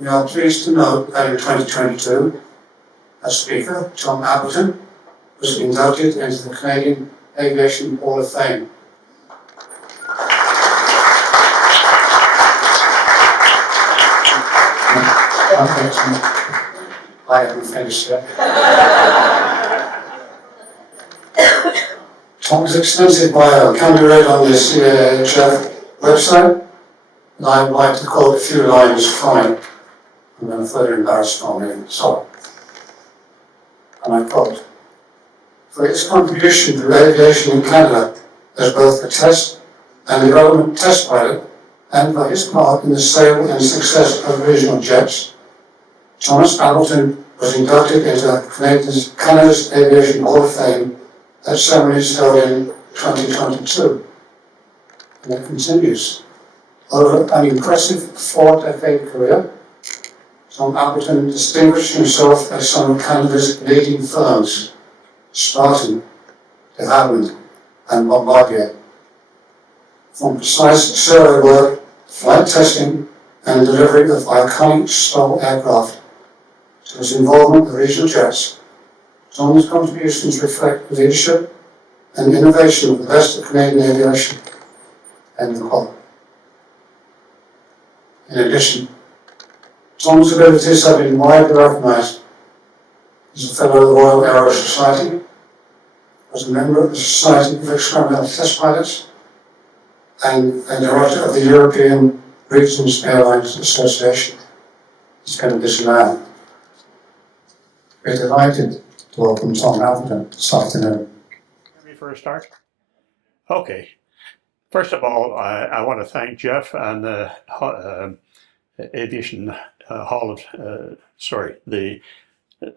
We are pleased to note that in 2022, as Speaker, John Appleton was inducted into the Canadian Aviation Hall of Fame. I haven't finished yet. Tom's extensive bio can be read on the CAHS website, and I would like to quote a few lines from it. I'm going to further embarrass Tom here. So, and I quote, "For its contribution to aviation in Canada as both a test and development test pilot, and for his part in the sale and success of regional jets, Thomas Appleton was inducted into Canada's Aviation Hall of Fame at ceremonies held in 2022. And it continues. Over an impressive 4-decade career, Tom Appleton distinguished himself at some of Canada's leading firms, Spartan, de Havilland, and Bombardier. From precise survey work, flight testing, and delivery of iconic STOL aircraft to his involvement with regional jets, Tom's contributions reflect leadership and innovation of the best of Canadian aviation." End quote. In addition, Tom's abilities have been widely recognised as a Fellow of the Royal Aero Society, as a member of the Society of Experimental Test Pilots, and a Director of the European Regions Airlines Association. He's been a busy man. We're delighted to welcome Tom Appleton this afternoon. Let me first start. Okay. First of all, I want to thank Jeff and the Aviation Hall of, the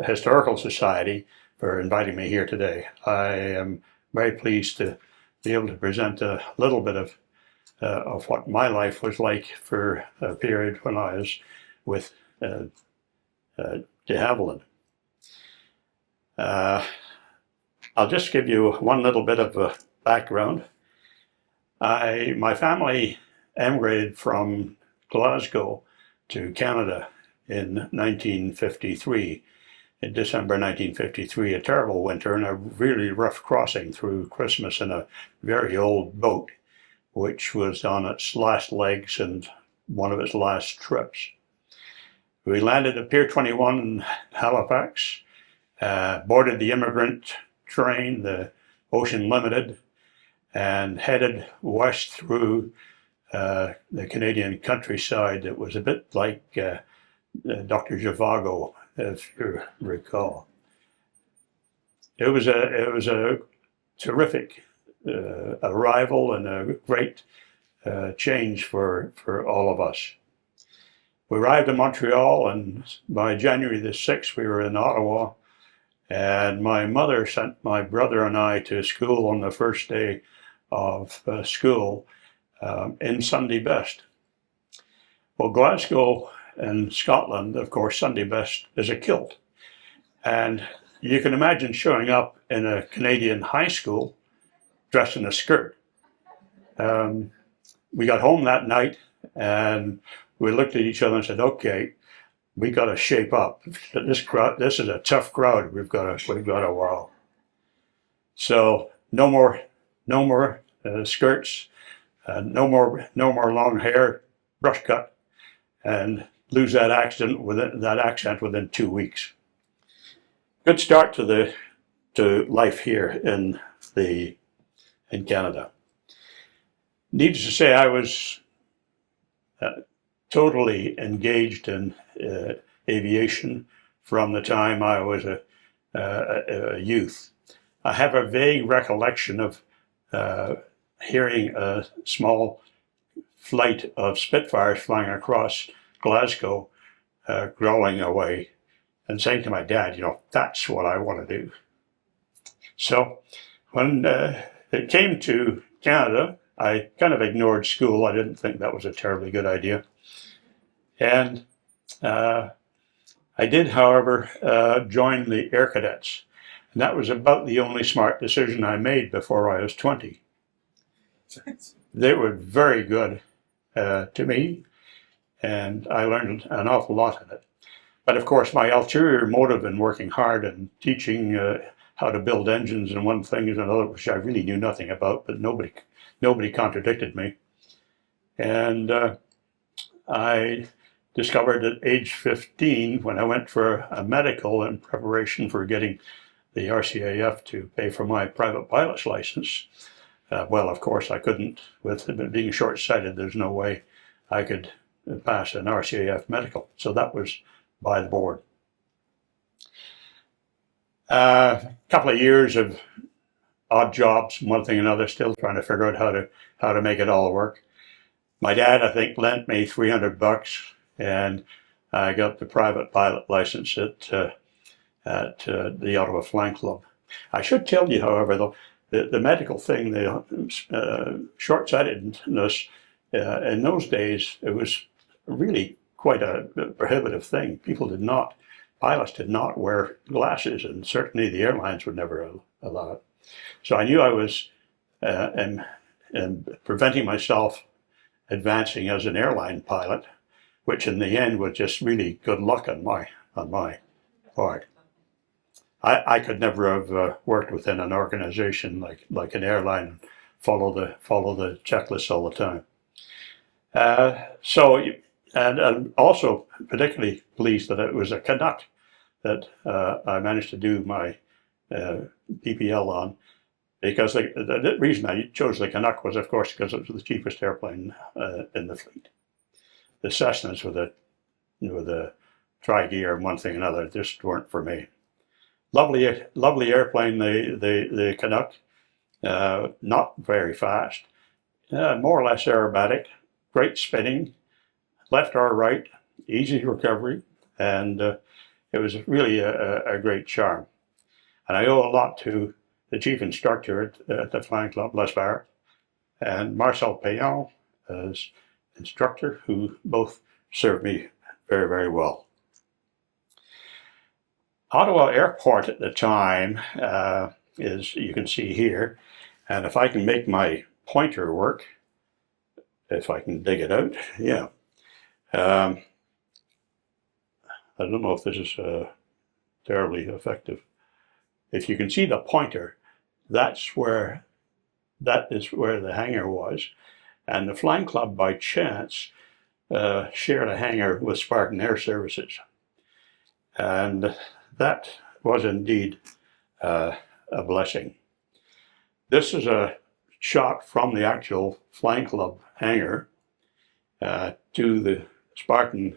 Historical Society for inviting me here today. I am very pleased to be able to present a little bit of what my life was like for a period when I was with de Havilland. I'll just give you one little bit of a background. My family emigrated from Glasgow to Canada in 1953. In December 1953, a terrible winter and a really rough crossing through Christmas in a very old boat, which was on its last legs and one of its last trips. We landed at Pier 21 in Halifax, boarded the immigrant train, the Ocean Limited, and headed west through the Canadian countryside. It was a bit like Dr. Zhivago, if you recall. It was a terrific arrival and a great change for all of us. We arrived in Montreal, and by January the 6th we were in Ottawa, and my mother sent my brother and I to school on the first day of school in Sunday best. Well, Glasgow and Scotland, of course, Sunday best is a kilt, and you can imagine showing up in a Canadian high school dressed in a skirt. We got home that night and we looked at each other and said, okay, we got to shape up. This is a tough crowd. We've got a whirl. So no more skirts, no more long hair, brush cut, and lose that accent within 2 weeks. Good start to life here in Canada. Needless to say, I was totally engaged in aviation from the time I was a youth. I have a vague recollection of hearing a small flight of Spitfires flying across Glasgow, growling away, and saying to my dad, that's what I want to do. So when it came to Canada, I kind of ignored school. I didn't think that was a terribly good idea. And I did, however, join the Air Cadets. And that was about the only smart decision I made before I was 20. They were very good to me. and I learned an awful lot in it. But of course, my ulterior motive in working hard and teaching how to build engines and one thing is another, which I really knew nothing about, but nobody contradicted me. And I discovered at age 15, when I went for a medical in preparation for getting the RCAF to pay for my private pilot's license. Well, of course, I couldn't, with being short-sighted, there's no way I could pass an RCAF medical. So that was by the board. A couple of years of odd jobs, one thing and another, still trying to figure out how to make it all work. My dad, I think, lent me $300, and I got the private pilot license at the Ottawa Flying Club. I should tell you, however, though, the medical thing, the short-sightedness, in those days, it was really quite a prohibitive thing. Pilots did not wear glasses, and certainly the airlines would never allow it. So I knew I was preventing myself advancing as an airline pilot, which in the end was just really good luck on my part. I could never have worked within an organization like an airline and follow the checklists all the time. And I'm also particularly pleased that it was a Canuck that I managed to do my PPL on, because the reason I chose the Canuck was, of course, because it was the cheapest airplane in the fleet. The Cessnas with a tri-gear and one thing and another just weren't for me. Lovely airplane, the Canuck, not very fast, more or less aerobatic, great spinning, left or right, easy recovery, and it was really a great charm. And I owe a lot to the chief instructor at the Flying Club, Les Barrett, and Marcel Payan as instructor, who both served me very, very well. Ottawa Airport at the time is, you can see here, and if I can make my pointer work, if I can dig it out, yeah. I don't know if this is terribly effective. If you can see the pointer, that is where the hangar was. And the Flying Club, by chance, shared a hangar with Spartan Air Services. And that was indeed a blessing. This is a shot from the actual Flying Club hangar to the Spartan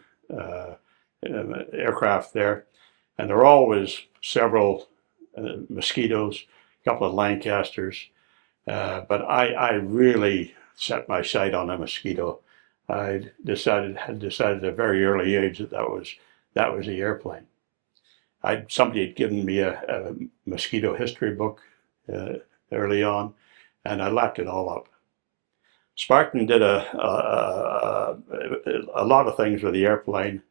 aircraft there. And there are always several Mosquitoes, a couple of Lancasters, but I really set my sight on a Mosquito. I had decided at a very early age that was the airplane. Somebody had given me a Mosquito history book early on, and I lapped it all up. Spartan did a lot of things with the airplane,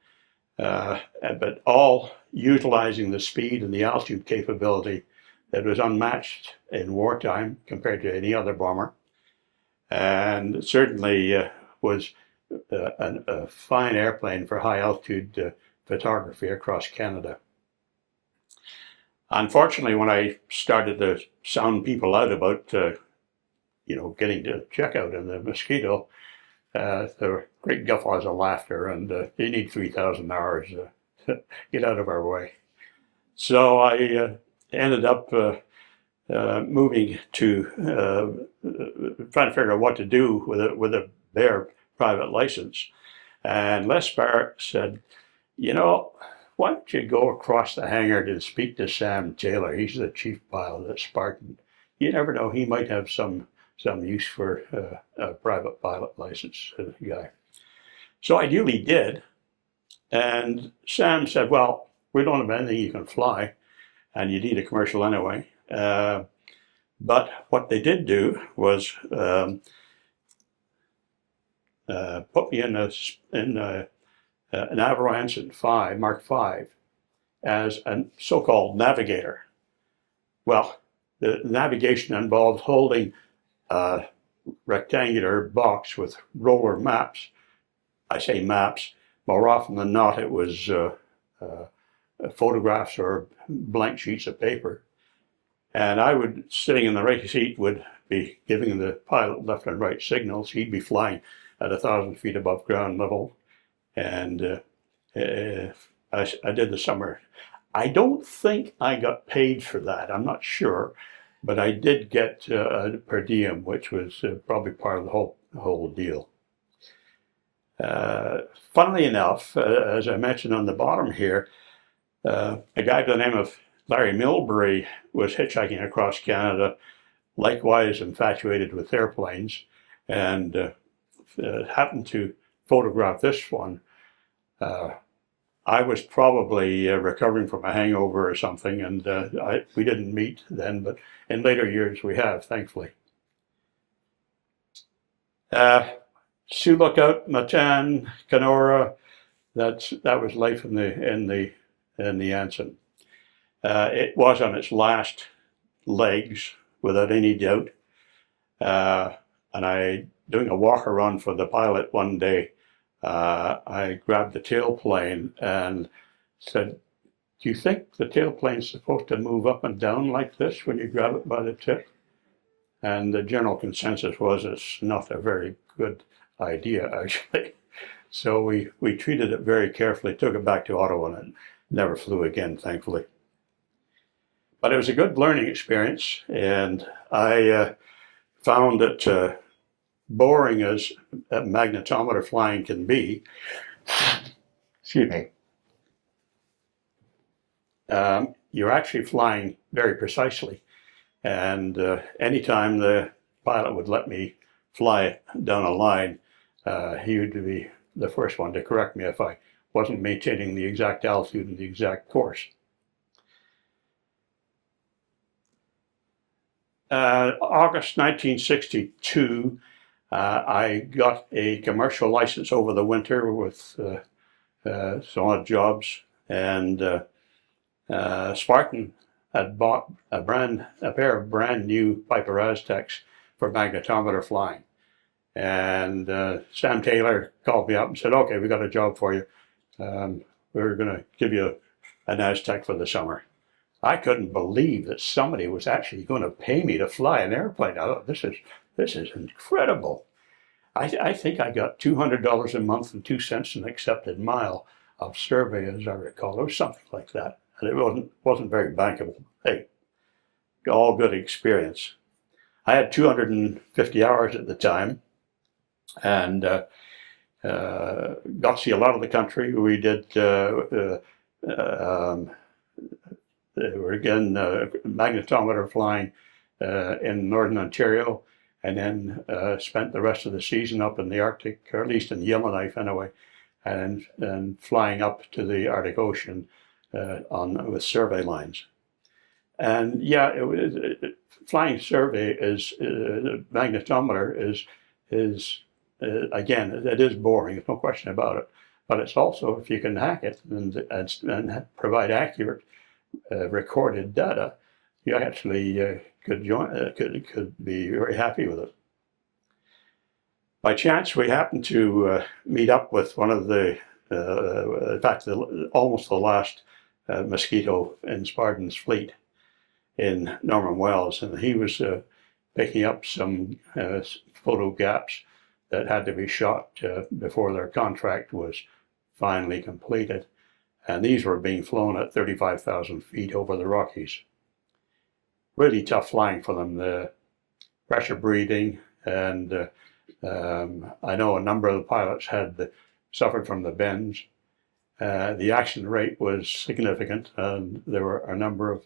but all utilizing the speed and the altitude capability that was unmatched in wartime compared to any other bomber, and certainly was a fine airplane for high altitude photography across Canada. Unfortunately, when I started to sound people out about getting to checkout in the Mosquito, there were great guffaws of laughter, and you need 3,000 hours to get out of our way. So I ended up moving to trying to figure out what to do with a bare private license. And Les Barrett said, why don't you go across the hangar to speak to Sam Taylor? He's the chief pilot at Spartan. You never know, he might have some use for a private pilot license guy. So I duly did. And Sam said, well, we don't have anything you can fly, and you need a commercial anyway. But what they did do was put me in an Aviation Mark V as a so-called navigator. Well, the navigation involved holding a rectangular box with roller maps I say maps, more often than not it was photographs or blank sheets of paper. And I would, sitting in the right seat, would be giving the pilot left and right signals. He'd be flying at 1,000 feet above ground level. And I did the summer. I don't think I got paid for that. I'm not sure. But I did get per diem, which was probably part of the whole deal. Funnily enough, as I mentioned on the bottom here, a guy by the name of Larry Milbury was hitchhiking across Canada, likewise infatuated with airplanes, and happened to photograph this one. I was probably recovering from a hangover or something, and we didn't meet then, but in later years we have, thankfully. Sioux Lookout, Matan, Kenora, that was life in the Anson. It was on its last legs, without any doubt. And I, doing a walk around for the pilot one day, I grabbed the tailplane and said, "Do you think the tailplane's supposed to move up and down like this when you grab it by the tip?" And the general consensus was it's not a very good idea, actually. So we treated it very carefully, took it back to Ottawa, and it never flew again, thankfully. But it was a good learning experience, and I found that boring as a magnetometer flying can be, excuse me, you're actually flying very precisely. And anytime the pilot would let me fly down a line, he would be the first one to correct me if I wasn't maintaining the exact altitude and the exact course. August 1962, I got a commercial license over the winter with some odd jobs, and Spartan had bought a pair of brand new Piper Aztecs for magnetometer flying. And Sam Taylor called me up and said, "Okay, we got a job for you. We're going to give you an Aztec for the summer." I couldn't believe that somebody was actually going to pay me to fly an airplane. I thought, this is incredible. I think I got $200 a month and 2 cents an accepted mile of survey, as I recall. It was something like that. And it wasn't very bankable. Hey, all good experience. I had 250 hours at the time, and got to see a lot of the country. We did, were again magnetometer flying in Northern Ontario, and then spent the rest of the season up in the Arctic, or at least in Yellowknife anyway, and flying up to the Arctic Ocean with survey lines. And yeah, flying survey is magnetometer is again, it is boring. There's no question about it. But it's also, if you can hack it and provide accurate recorded data, you actually could be very happy with it. By chance, we happened to meet up with one of the, in fact, almost the last Mosquito in Spartan's fleet in Norman Wells, and he was picking up some photo gaps that had to be shot before their contract was finally completed. And these were being flown at 35,000 feet over the Rockies. Really tough flying for them, the pressure breathing, and I know a number of the pilots had suffered from the bends. The accident rate was significant, and there were a number of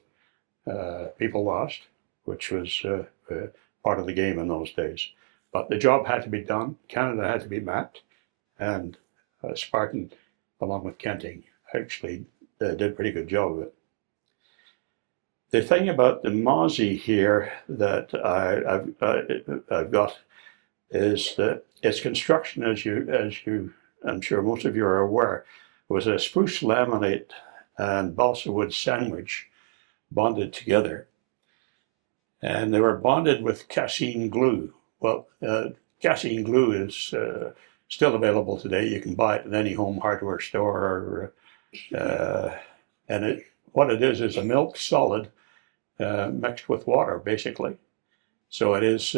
people lost, which was part of the game in those days. But the job had to be done. Canada had to be mapped, and Spartan, along with Kenting, actually did a pretty good job of it. The thing about the Mozzie here that I've got is that its construction, as you I'm sure most of you are aware, was a spruce laminate and balsa wood sandwich bonded together, and they were bonded with casein glue. Well, casein glue is still available today. You can buy it at any home hardware store, and what it is a milk solid mixed with water, basically. So it is.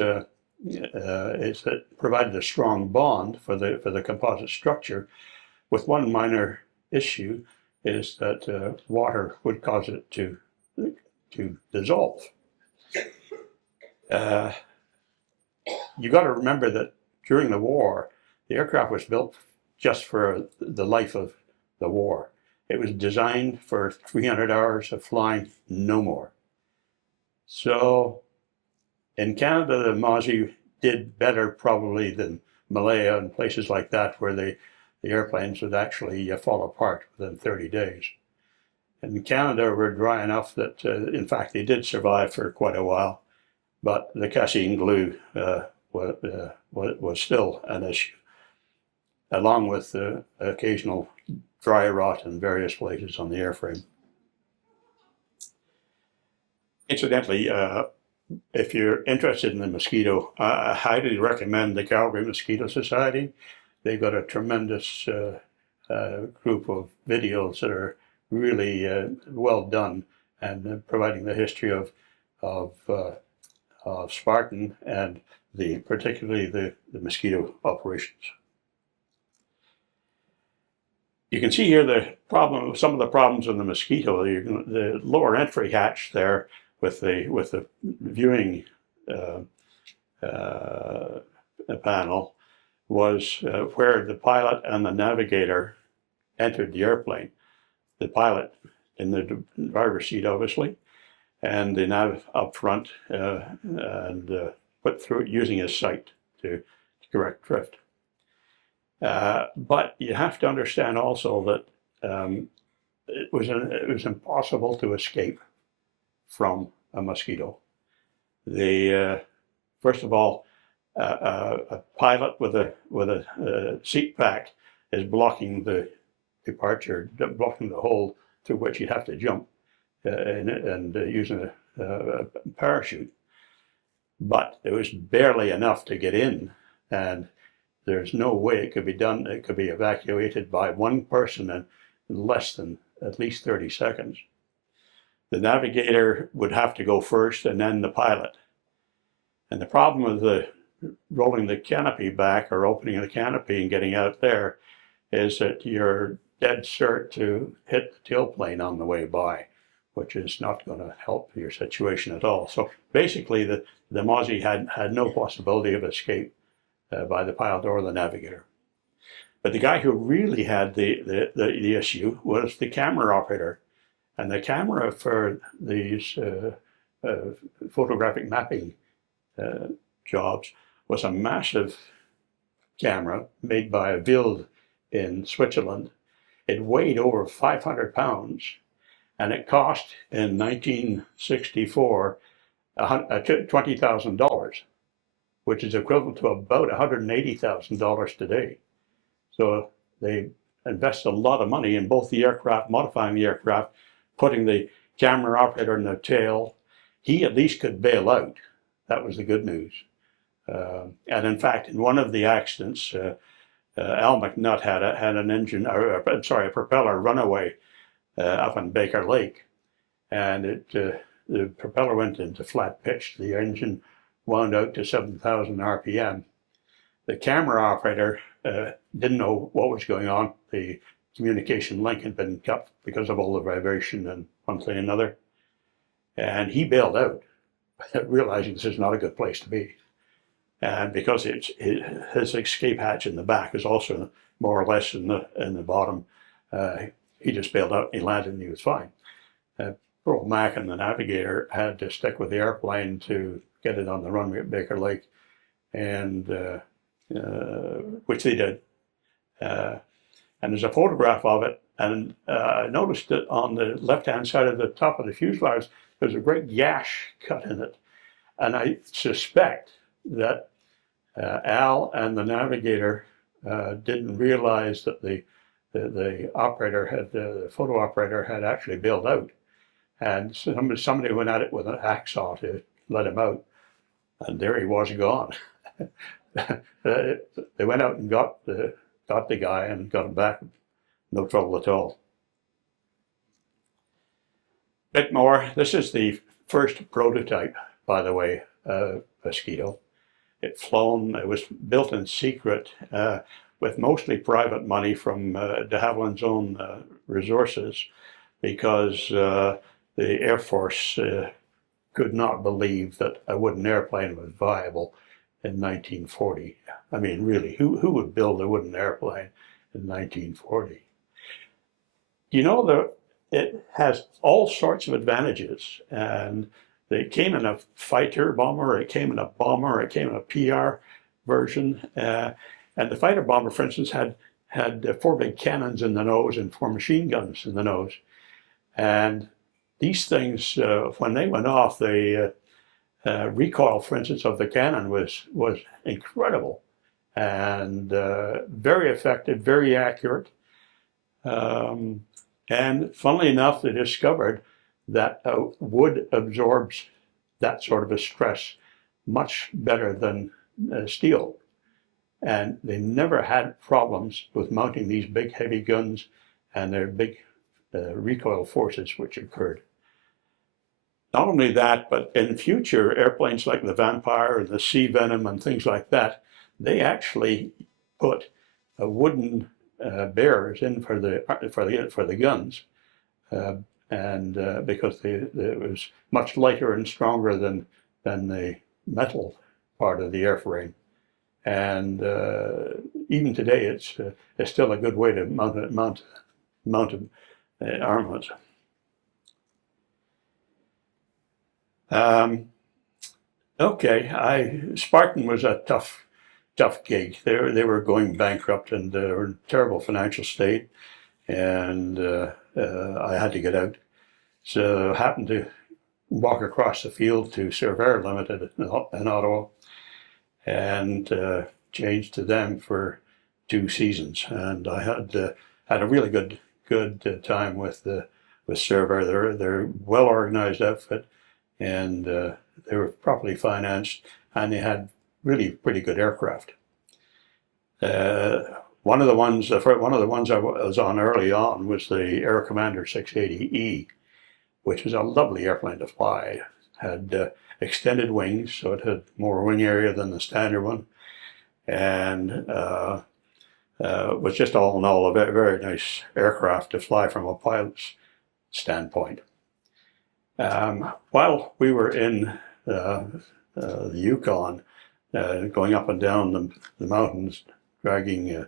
It provided a strong bond for the composite structure, with one minor issue is that water would cause it to dissolve. You got to remember that during the war, the aircraft was built just for the life of the war. It was designed for 300 hours of flying, no more. So in Canada, the Mozzie did better probably than Malaya and places like that, where the airplanes would actually fall apart within 30 days. In Canada, we're dry enough that, in fact, they did survive for quite a while, but the casein glue was still an issue, along with occasional dry rot in various places on the airframe. Incidentally, if you're interested in the mosquito, I highly recommend the Calgary Mosquito Society. They've got a tremendous group of videos that are really well done, and providing the history of Spartan and particularly the mosquito operations. You can see here some of the problems in the mosquito. The lower entry hatch there with the viewing panel was where the pilot and the navigator entered the airplane. The pilot in the driver's seat, obviously, and the nav up front, and put through it using his sight to correct drift. But you have to understand also that it was impossible to escape from a mosquito. First of all, a pilot with a seat pack is blocking the departure, blocking the hole through which you'd have to jump, and using a parachute. But it was barely enough to get in, and there's no way it could be done. It could be evacuated by one person in less than at least 30 seconds. The navigator would have to go first, and then the pilot. And the problem with rolling the canopy back or opening the canopy and getting out there is that you're dead cert to hit the tailplane on the way by, which is not going to help your situation at all. So basically, the Mozzie had no possibility of escape by the pilot or the navigator. But the guy who really had the issue was the camera operator. And the camera for these photographic mapping jobs was a massive camera made by Wild in Switzerland. It weighed over 500 pounds, and it cost in 1964 $20,000, which is equivalent to about $180,000 today. So they invested a lot of money in both the aircraft, modifying the aircraft, putting the camera operator in the tail. He at least could bail out. That was the good news. And in fact, in one of the accidents, Al McNutt had a propeller runaway up in Baker Lake, and the propeller went into flat pitch. The engine wound out to 7,000 RPM. The camera operator didn't know what was going on. The communication link had been cut because of all the vibration and one thing and another, and he bailed out, realizing this is not a good place to be. And because his escape hatch in the back is also more or less in the bottom, he just bailed out. He landed and he was fine. Poor old Mac and the navigator had to stick with the airplane to get it on the runway at Baker Lake, and which they did. And there's a photograph of it, and I noticed that on the left-hand side of the top of the fuselage, there's a great gash cut in it. And I suspect that Al and the navigator didn't realize that the photo operator had actually bailed out. And somebody went at it with an hacksaw to let him out. And there he was gone. they went out and got the guy and got him back. No trouble at all. Bit more. This is the first prototype, by the way, Mosquito. It was built in secret with mostly private money from de Havilland's own resources, because the Air Force could not believe that a wooden airplane was viable in 1940. I mean, really, who would build a wooden airplane in 1940? You know, it has all sorts of advantages, and it came in a fighter bomber, it came in a bomber, it came in a PR version, and the fighter bomber, for instance, had 4 big cannons in the nose and 4 machine guns in the nose. And these things, when they went off, the recoil, for instance, of the cannon was incredible, and very effective, very accurate. And funnily enough, they discovered that wood absorbs that sort of a stress much better than steel. And they never had problems with mounting these big heavy guns and their big recoil forces which occurred. Not only that, but in future airplanes like the Vampire and the Sea Venom and things like that, they actually put wooden bearers in for the guns, and because it was much lighter and stronger than the metal part of the airframe, and even today it's still a good way to mount armaments. Okay, Spartan was a tough gig. They were going bankrupt and were in terrible financial state, and I had to get out. So I happened to walk across the field to Surveyor Limited in Ottawa, and changed to them for 2 seasons. And I had a really good time with Surveyor. They're well organized outfit, and they were properly financed, and they had really pretty good aircraft. One of the ones I was on early on was the Air Commander 680E, which was a lovely airplane to fly. It had extended wings, so it had more wing area than the standard one, and was just all in all a very, very nice aircraft to fly from a pilot's standpoint. While we were in the Yukon, going up and down the mountains, dragging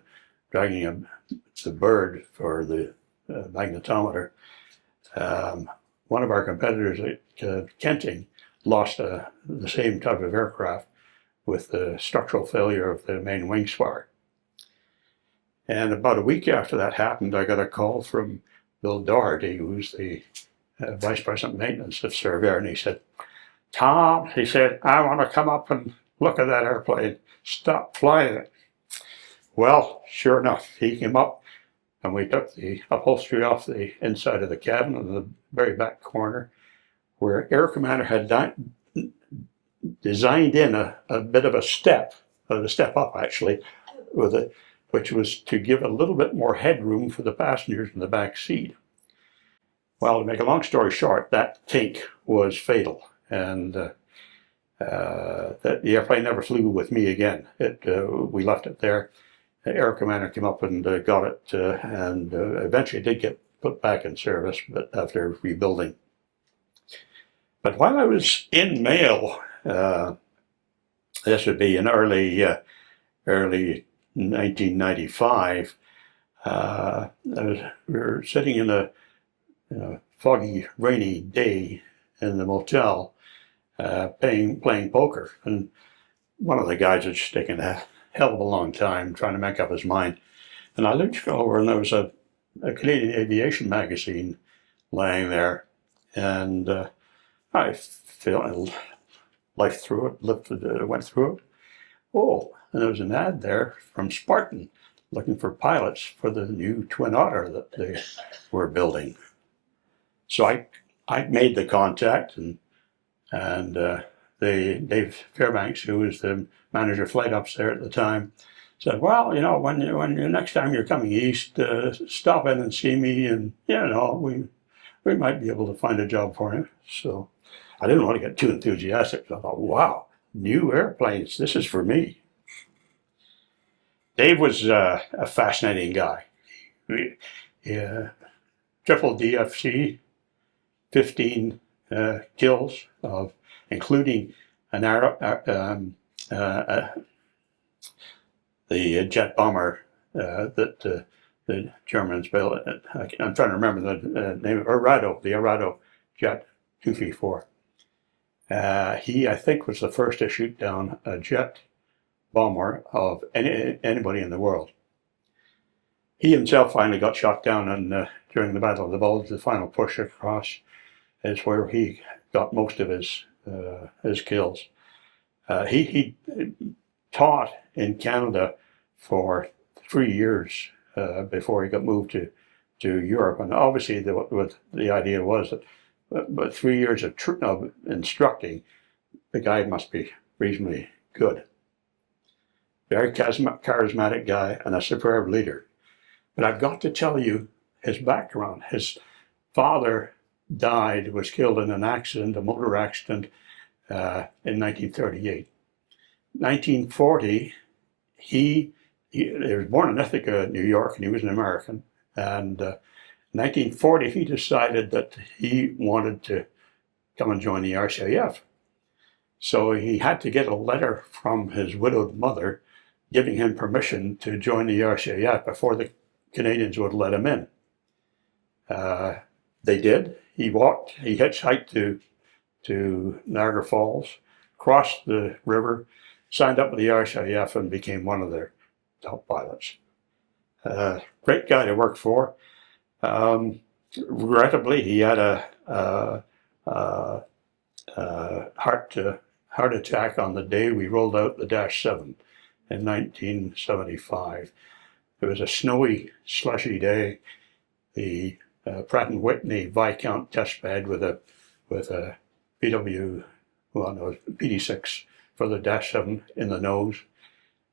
the bird for the magnetometer, one of our competitors at Kenting lost the same type of aircraft with the structural failure of the main wing spar. And about a week after that happened, I got a call from Bill Doherty, who's the Vice President of Maintenance of Surveyor, and he said, "Tom," he said, "I want to come up and look at that airplane. Stop flying it." Well, sure enough, he came up, and we took the upholstery off the inside of the cabin in the very back corner, where Air Commander had designed in a bit of a step up actually, which was to give a little bit more headroom for the passengers in the back seat. Well, to make a long story short, that kink was fatal, and the airplane never flew with me again. We left it there. The Air Commander came up and got it, and eventually did get put back in service, but after rebuilding. But while I was in Mail, this would be in early 1995, we were sitting in a foggy, rainy day in the motel, playing poker, and one of the guys was taking a hell of a long time trying to make up his mind. And I looked over, and there was a Canadian Aviation magazine laying there, and I went through it. Oh, and there was an ad there from Spartan looking for pilots for the new Twin Otter that they were building. So I made the contact, and Dave Fairbanks, who was the manager of flight ops there at the time, said, well, you know, when you next time you're coming east, stop in and see me, and you know, we might be able to find a job for you. So I didn't want to get too enthusiastic. I thought, wow, new airplanes, this is for me. Dave was a fascinating guy. Triple DFC, 15 kills, including an the jet bomber that the Germans built. I'm trying to remember the name of the Arado Jet 234. He, I think, was the first to shoot down a jet bomber of anybody in the world. He himself finally got shot down during the Battle of the Bulge. The final push across is where he got most of his kills. He taught in Canada for 3 years before he got moved to Europe, and obviously the idea was that, but 3 years of instructing, the guy must be reasonably good. Very charismatic guy and a superb leader. But I've got to tell you his background. His father was killed in an accident, a motor accident, in 1938. 1940, he was born in Ithaca, New York, and he was an American. And 1940, he decided that he wanted to come and join the RCAF. So he had to get a letter from his widowed mother giving him permission to join the RCAF before the Canadians would let him in. They did. He hitchhiked to Niagara Falls, crossed the river, signed up with the RCAF, and became one of their top pilots. Great guy to work for. Regrettably, he had a heart attack on the day we rolled out the Dash 7 in 1975. It was a snowy, slushy day. The Pratt & Whitney Viscount test bed with a PD6 for the Dash 7 in the nose.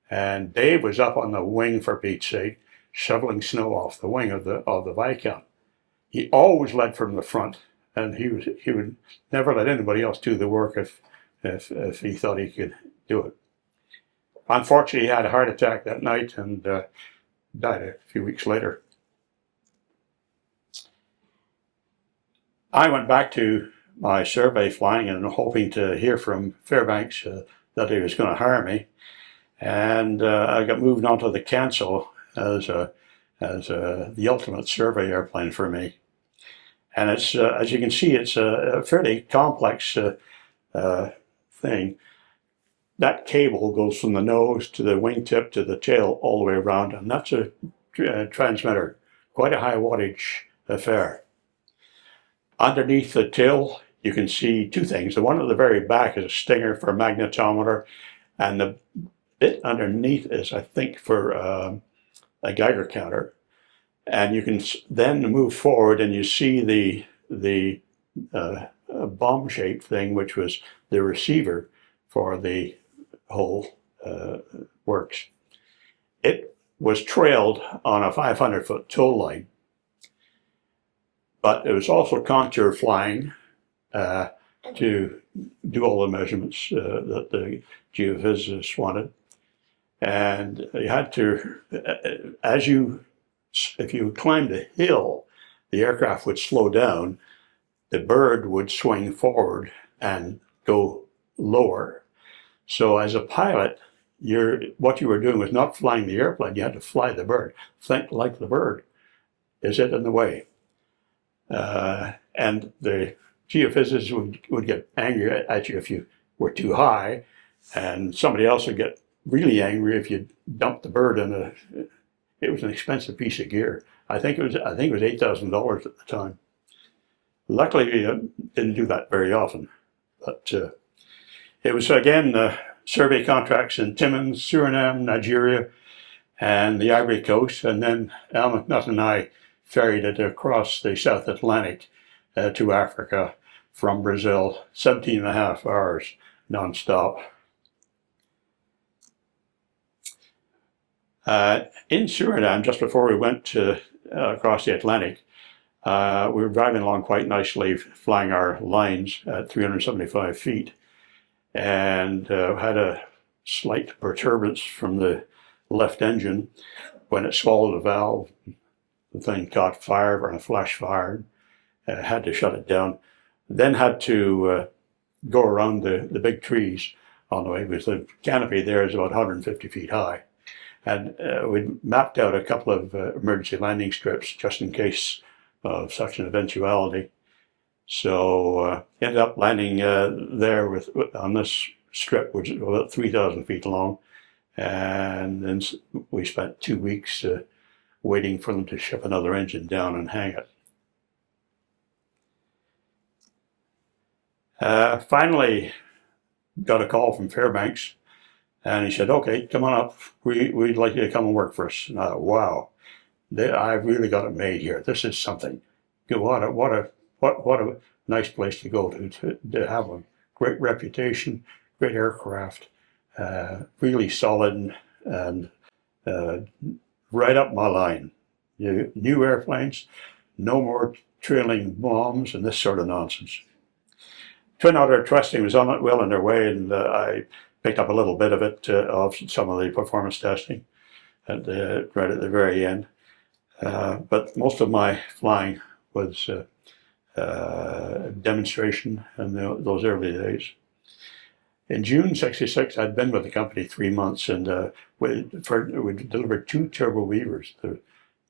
And Dave was up on the wing, for Pete's sake, shoveling snow off the wing of the Viscount. He always led from the front, and he would never let anybody else do the work if he thought he could do it. Unfortunately, he had a heart attack that night and died a few weeks later. I went back to my survey flying and hoping to hear from Fairbanks that he was going to hire me, and I got moved on to the Cancel as the ultimate survey airplane for me. And it's as you can see, it's a fairly complex thing. That cable goes from the nose to the wingtip to the tail all the way around, and that's a transmitter, quite a high wattage affair. Underneath the tail, you can see two things. The one at the very back is a stinger for a magnetometer, and the bit underneath is, I think, for a Geiger counter. And you can then move forward, and you see the bomb-shaped thing, which was the receiver for the whole works. It was trailed on a 500-foot tow line, but it was also contour flying to do all the measurements that the geophysicists wanted. And you had to, if you climbed a hill, the aircraft would slow down, the bird would swing forward and go lower. So as a pilot, what you were doing was not flying the airplane, you had to fly the bird. Think like the bird. Is it in the way? And the geophysicists would get angry at you if you were too high, and somebody else would get really angry if you dumped the bird in it was an expensive piece of gear. I think it was $8,000 at the time. Luckily, we didn't do that very often, but it was again survey contracts in Timmins, Suriname, Nigeria, and the Ivory Coast, and then Al McNutt and I ferried it across the South Atlantic to Africa from Brazil, 17 and a half hours, non-stop. In Suriname, just before we went to, across the Atlantic, we were driving along quite nicely, flying our lines at 375 feet, and had a slight perturbance from the left engine. When it swallowed a valve, the thing caught fire, and a flash fired. Had to shut it down. Then had to go around the big trees on the way, because the canopy there is about 150 feet high. And we mapped out a couple of emergency landing strips just in case of such an eventuality. So ended up landing there on this strip, which is about 3,000 feet long. And then we spent 2 weeks waiting for them to ship another engine down and hang it. Finally got a call from Fairbanks, and he said, "Okay, come on up. We'd like you to come and work for us." And I thought, wow, I've really got it made here. This is something. What a nice place to go to have a great reputation, great aircraft, really solid, and right up my line. New airplanes, no more trailing bombs and this sort of nonsense. Twin Otter testing was well on their way, and I picked up a little bit of it, of some of the performance testing right at the very end. But most of my flying was demonstration in those early days. In June '66, I'd been with the company 3 months, and we delivered 2 turbo Beavers. The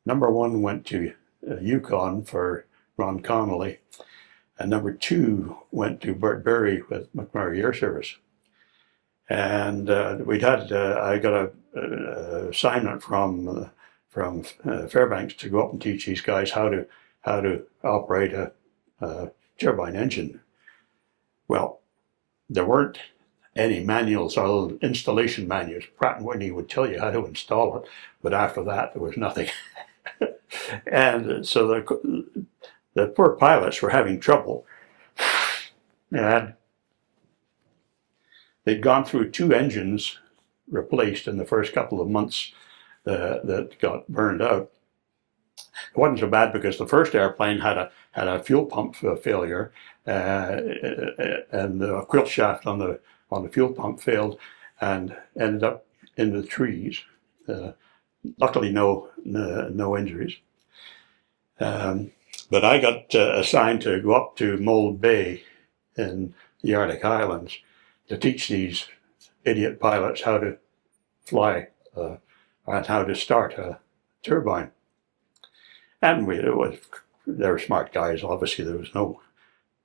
number 1 went to Yukon for Ron Connolly, and number 2 went to Bert Berry with McMurray Air Service. And I got a assignment from Fairbanks to go up and teach these guys how to operate a turbine engine. Well, there weren't any manuals or installation manuals. Pratt & Whitney would tell you how to install it, but after that there was nothing. And so the poor pilots were having trouble. And they'd gone through 2 engines replaced in the first couple of months that got burned out. It wasn't so bad because the first airplane had a fuel pump failure, and the quilt shaft on the fuel pump failed and ended up in the trees. Luckily, no injuries. But I got assigned to go up to Mold Bay in the Arctic Highlands to teach these idiot pilots how to fly and how to start a turbine. And they were smart guys. Obviously, there was no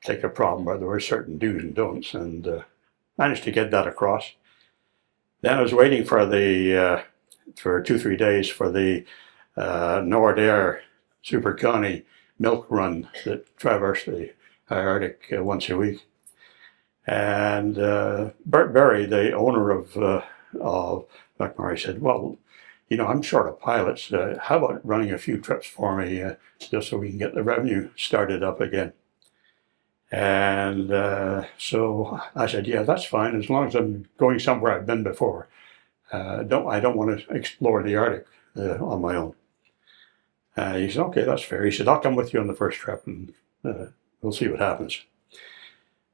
particular problem, but there were certain do's and don'ts, and managed to get that across. Then I was waiting for 2-3 days for the Nordair Super Connie milk run that traversed the Arctic once a week. And Bert Berry, the owner of McMurray, said, "Well, I'm short of pilots. How about running a few trips for me just so we can get the revenue started up again?" And so I said, "Yeah, that's fine, as long as I'm going somewhere I've been before. I don't want to explore the Arctic on my own." He said, "Okay, that's fair." He said, "I'll come with you on the first trip, and we'll see what happens."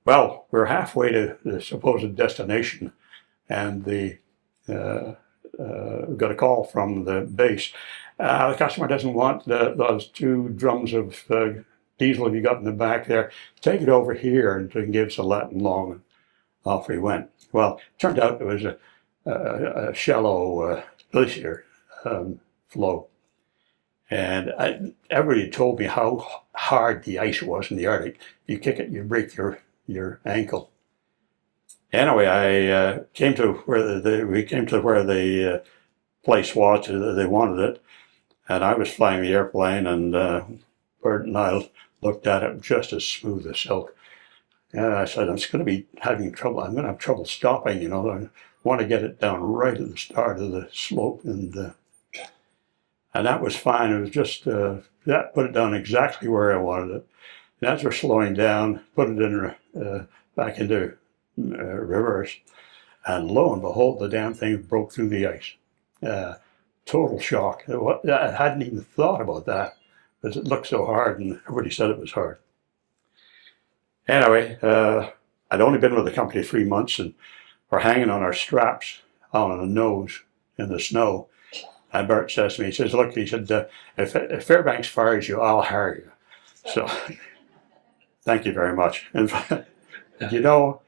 Well, we're halfway to the supposed destination, and got a call from the base. The customer doesn't want those 2 drums of diesel you got in the back there. Take it over here and give us a Latin long. Off we went. Well, it turned out it was a shallow glacier flow. And everybody told me how hard the ice was in the Arctic. You kick it, you break your ankle. Anyway, I came to where the place was. They wanted it, and I was flying the airplane, and Bert and I looked at it just as smooth as silk. And I said, "I'm going to be having trouble. I'm going to have trouble stopping. I want to get it down right at the start of the slope," and that was fine. It was just that put it down exactly where I wanted it. And as we're slowing down, put it in back into reverse, and lo and behold, the damn thing broke through the ice. Total shock. I hadn't even thought about that, because it looked so hard, and everybody said it was hard. Anyway, I'd only been with the company 3 months, and we're hanging on our straps on a nose in the snow. And Bert says to me, he says, look, he said, if Fairbanks fires you, I'll hire you. So, thank you very much. And you know,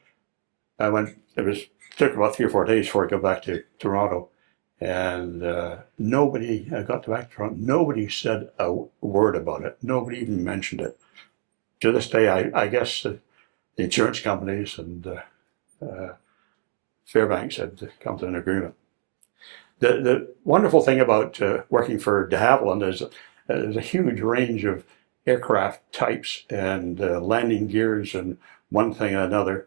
took about 3 or 4 days before I got back to Toronto. And nobody, I got back to Toronto, nobody said a word about it. Nobody even mentioned it. To this day, I guess the insurance companies and Fairbanks had come to an agreement. The wonderful thing about working for de Havilland is there's a huge range of aircraft types and landing gears and one thing and another.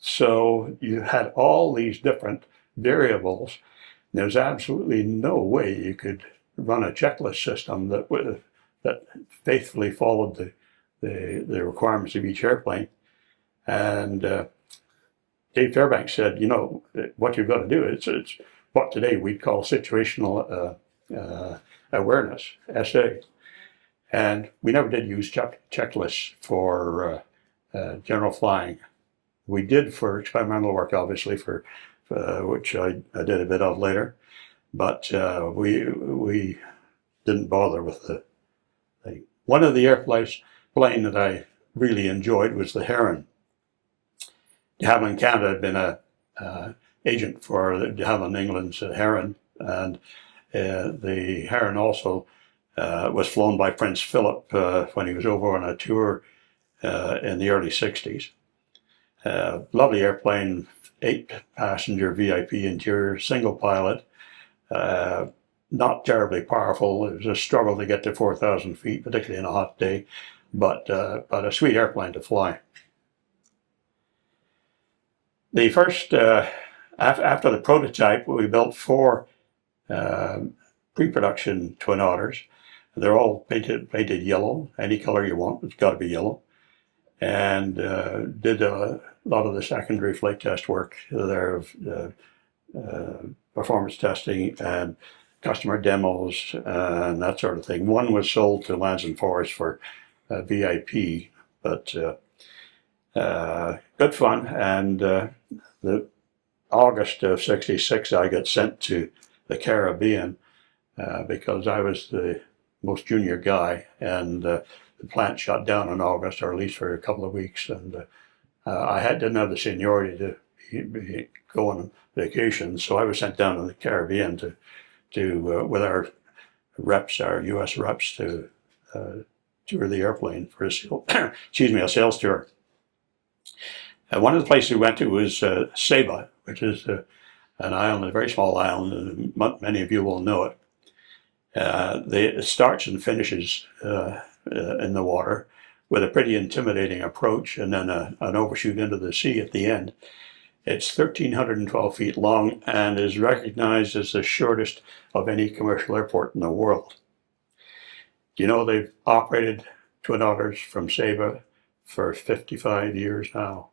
So you had all these different variables. There's absolutely no way you could run a checklist system that faithfully followed the requirements of each airplane. And Dave Fairbanks said, you know, what you've got to do, it's what today we'd call situational awareness, SA. And we never did use checklists for general flying. We did for experimental work, obviously, for which I did a bit of later, but we didn't bother with the thing. One of the airplanes that I really enjoyed was the Heron. De Havilland Canada had been an agent for de Havilland England's Heron, and the Heron also was flown by Prince Philip when he was over on a tour in the early 60s. Lovely airplane, 8-passenger VIP interior, single pilot, not terribly powerful. It was a struggle to get to 4,000 feet, particularly in a hot day, but a sweet airplane to fly. The first, after the prototype, we built 4 pre-production Twin Otters. They're all painted yellow, any color you want, it's got to be yellow. And did a lot of the secondary flight test work there, performance testing and customer demos and that sort of thing. One was sold to Lands and Forests for VIP, but good fun. And the August of '66, I got sent to the Caribbean because I was the most junior guy, and the plant shut down in August, or at least for a couple of weeks, and I didn't have the seniority to go on vacation, so I was sent down to the Caribbean to with our reps, our U.S. reps, to tour the airplane for a sales tour. One of the places we went to was Saba, which is an island, a very small island, and many of you will know it. It starts and finishes in the water with a pretty intimidating approach, and then an overshoot into the sea at the end. It's 1,312 feet long and is recognized as the shortest of any commercial airport in the world. You know, they've operated Twin Otters from Saba for 55 years now.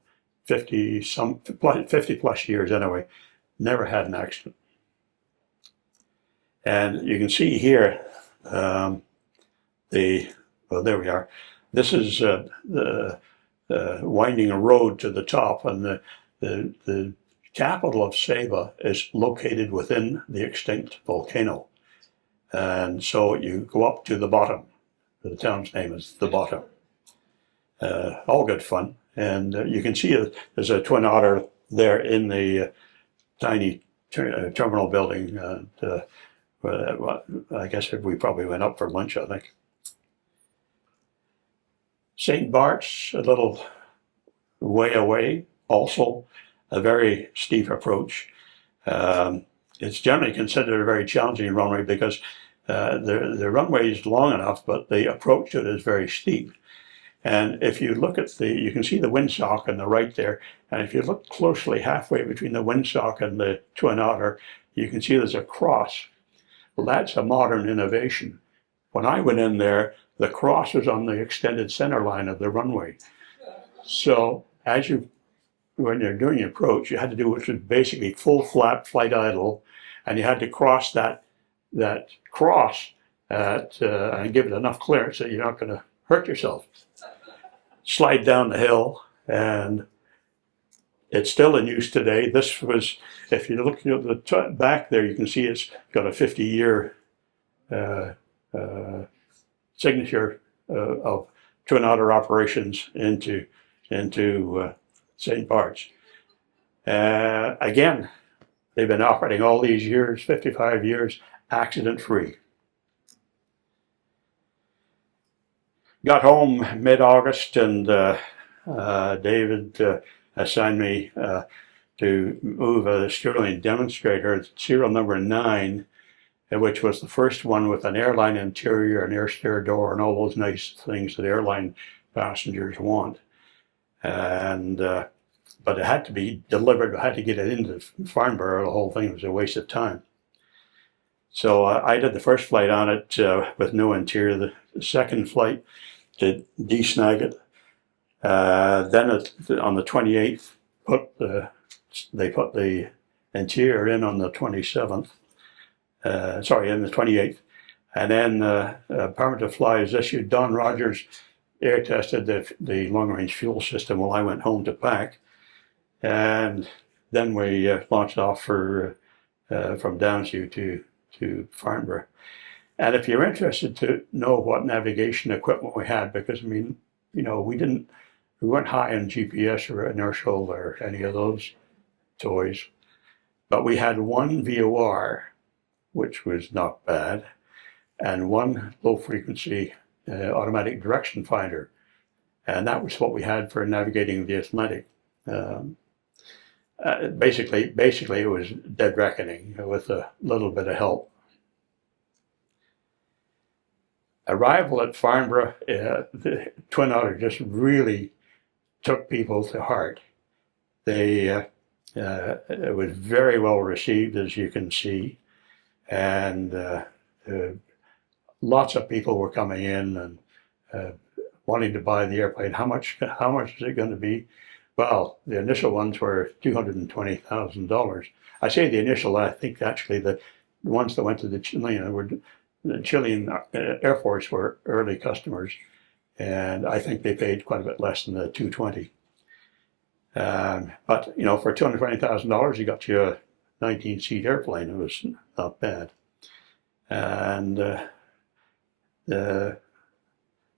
50 plus years anyway, never had an accident. And you can see here, well, there we are. This is the winding a road to the top, and the capital of Saba is located within the extinct volcano. And so you go up to the bottom. The town's name is the Bottom. All good fun. And you can see there's a Twin Otter there in the tiny terminal building. I guess we probably went up for lunch, I think. St. Bart's, a little way away, also a very steep approach. It's generally considered a very challenging runway because the runway is long enough, but the approach to it is very steep. And if you look at you can see the windsock on the right there, and if you look closely halfway between the windsock and the Twin Otter, you can see there's a cross. Well, that's a modern innovation. When I went in there, the cross was on the extended center line of the runway. So as you when you're doing your approach, you had to do which was basically full flap flight idle, and you had to cross that cross and give it enough clearance that you're not going to hurt yourself. Slide down the hill, and it's still in use today. This was, if you look at the back there, you can see it's got a 50-year signature of Twin Otter operations into St. Bart's. Again, they've been operating all these years, 55 years, accident-free. Got home mid-August, and David assigned me to move a Sterling demonstrator, serial number 9, which was the first one with an airline interior, an air stair door, and all those nice things that airline passengers want. And but it had to be delivered. I had to get it into Farnborough. The whole thing was a waste of time. So I did the first flight on it with no interior. The second flight to desnag it. Then on the 28th, they put the interior in on the 27th. In the 28th. And then a permit to fly is issued. Don Rogers air tested the long-range fuel system while I went home to pack. And then we launched off from Downsview to Farnborough. And if you're interested to know what navigation equipment we had, because I mean, we weren't high on GPS or inertial or any of those toys, but we had one VOR, which was not bad, and one low frequency automatic direction finder. And that was what we had for navigating the Atlantic. Basically it was dead reckoning with a little bit of help. Arrival at Farnborough, the Twin Otter just really took people to heart. It was very well received, as you can see, and lots of people were coming in and wanting to buy the airplane. How much is it going to be? Well, the initial ones were $220,000. I say the initial. I think actually the ones that went to the Chilean Air Force were early customers, and I think they paid quite a bit less than the 220. But for $220,000, you got you a 19-seat airplane. It was not bad. And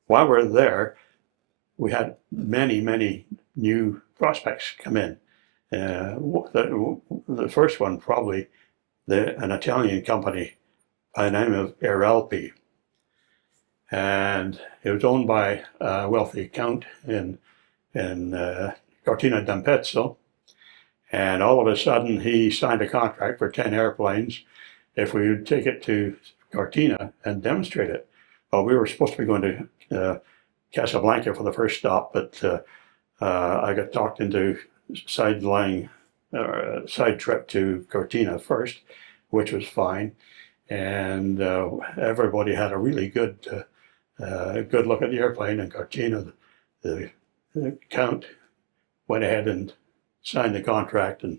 while we're there, we had many new prospects come in. The first one, probably an Italian company by the name of Air Alpi. And it was owned by a wealthy count in Cortina d'Ampezzo. And all of a sudden, he signed a contract for 10 airplanes if we would take it to Cortina and demonstrate it. Well, we were supposed to be going to Casablanca for the first stop, but I got talked into side trip to Cortina first, which was fine. And everybody had a really good look at the airplane. And Cortina, the count, went ahead and signed the contract, and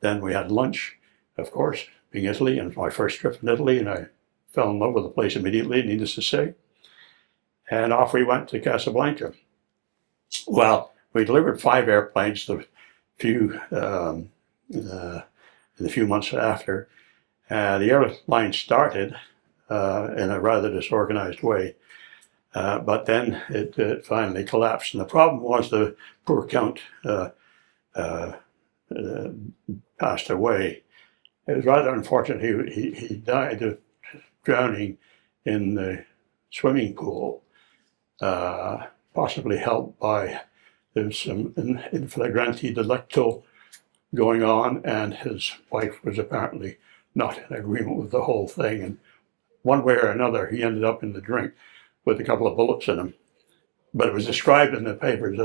then we had lunch, of course, being Italy, and it was my first trip in Italy, and I fell in love with the place immediately, needless to say. And off we went to Casablanca. Well, we delivered 5 airplanes in the few months after. The airline started in a rather disorganized way, but then it finally collapsed. And the problem was the poor count passed away. It was rather unfortunate. He died of drowning in the swimming pool, possibly helped by there's some in flagranti delicto going on, and his wife was apparently not in agreement with the whole thing. And one way or another, he ended up in the drink with a couple of bullets in him. But it was described in the papers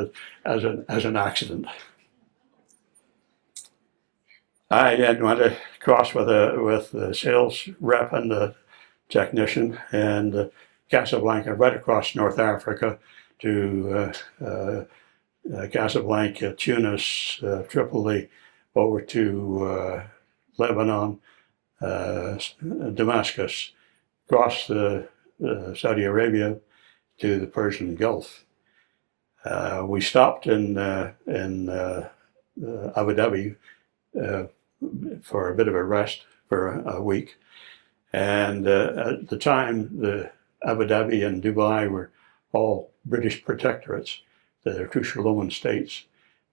as an accident. I then went across with the sales rep and the technician and Casablanca, right across North Africa to Casablanca, Tunis, Tripoli, over to Lebanon, Damascus, across Saudi Arabia to the Persian Gulf. We stopped in Abu Dhabi for a bit of a rest for a week. And at the time, the Abu Dhabi and Dubai were all British protectorates. They're two Shalom states.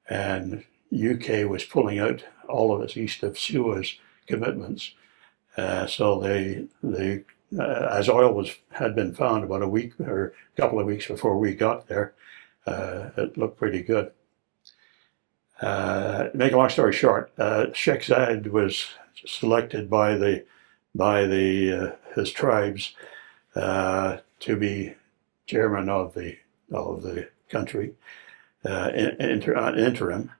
And UK was pulling out all of its east of Suez commitments. So they as oil had been found about a week or a couple of weeks before we got there, it looked pretty good. Make a long story short, Sheikh Zayed was selected by his tribes to be chairman of the country, interim,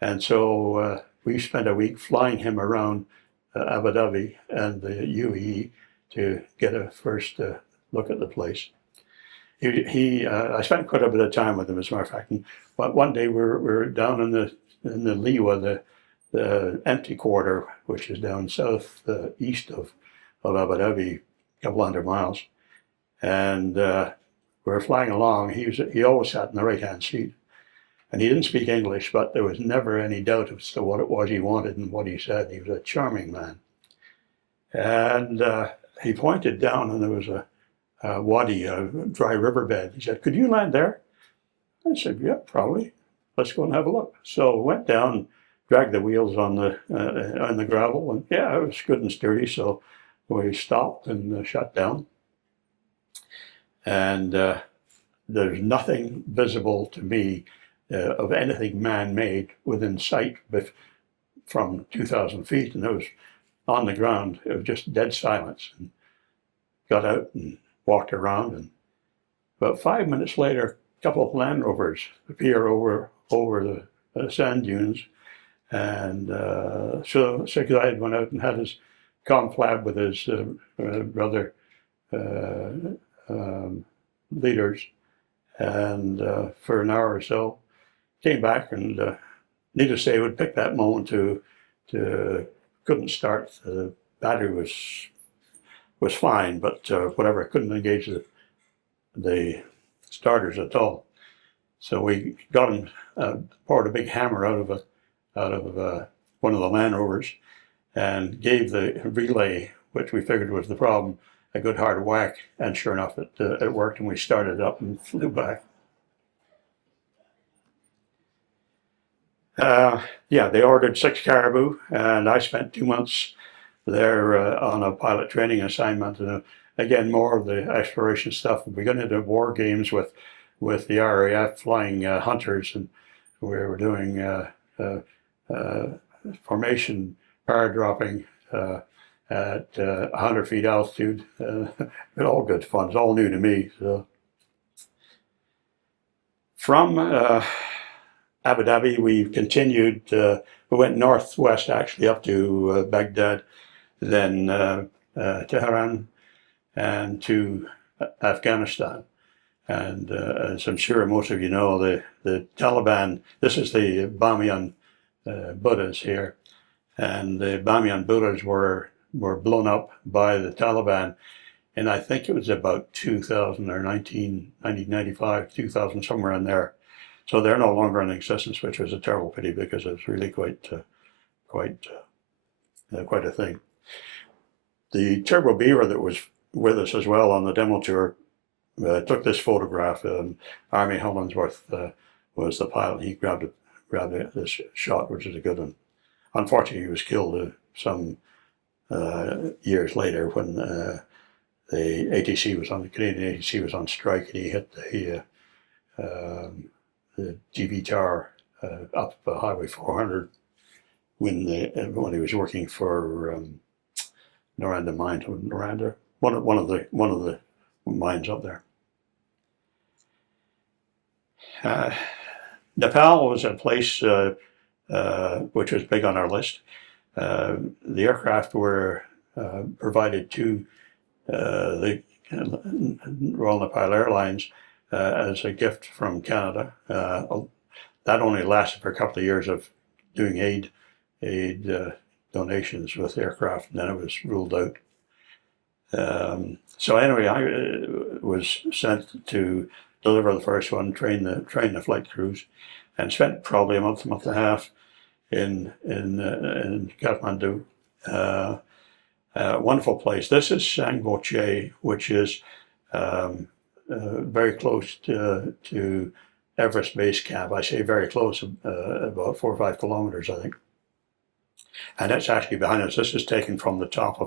and so we spent a week flying him around Abu Dhabi and the UAE to get a first look at the place. I spent quite a bit of time with him, as a matter of fact. And one day we were down in the Liwa, the empty quarter, which is down east of Abu Dhabi, a couple hundred miles, and we were flying along. He always sat in the right-hand seat, and he didn't speak English, but there was never any doubt as to what it was he wanted and what he said. He was a charming man, and he pointed down, and there was a wadi, a dry riverbed. He said, "Could you land there?" I said, "Yeah, probably. Let's go and have a look." So we went down, dragged the wheels on the gravel, and yeah, it was good and sturdy. So we stopped and shut down. And there's nothing visible to me of anything man-made within sight from 2,000 feet. And it was on the ground. It was just dead silence. And got out and walked around. And about 5 minutes later, a couple of Land Rovers appear over the sand dunes. And so Sheikh Zayed went out and had his conflab with his brother leaders, and for an hour or so, came back, and needless to say, would pick that moment to couldn't start. The battery was fine, but whatever, couldn't engage the starters at all. So we got him, poured a big hammer out of one of the Land Rovers, and gave the relay, which we figured was the problem, a good hard whack, and sure enough, it worked, and we started up and flew back. Yeah, they ordered 6 Caribou, and I spent 2 months there on a pilot training assignment, and again, more of the exploration stuff. We got into war games with the RAF flying hunters, and we were doing formation paradropping at 100 feet altitude. All good fun. It's all new to me. So from Abu Dhabi, we continued. We went northwest, actually, up to Baghdad, then Tehran, and to Afghanistan. And as I'm sure most of you know, the Taliban. This is the Bamiyan Buddhas here, and the Bamiyan Buddhas were blown up by the Taliban, and I think it was about 2000 or 1995, 2000, somewhere in there. So they're no longer in existence, which was a terrible pity because it was really quite a thing. The Turbo Beaver that was with us as well on the demo tour took this photograph. Army Hollandsworth was the pilot. He grabbed this shot, which is a good one. Unfortunately, he was killed some years later when the Canadian ATC was on strike, and he hit the TV tower up Highway 400 when he was working for Noranda Mine. Noranda, one of the mines up there. Nepal was a place which was big on our list. The aircraft were provided to the Royal Nepal Airlines as a gift from Canada. that only lasted for a couple of years of doing aid donations with aircraft, and then it was ruled out. So anyway, I was sent to deliver the first one, train the flight crews, and spent probably a month and a half in Kathmandu. Wonderful place. This is Sangboche, which is very close to Everest Base Camp. I say very close, about 4 or 5 kilometers, I think. And it's actually behind us. This is taken from the top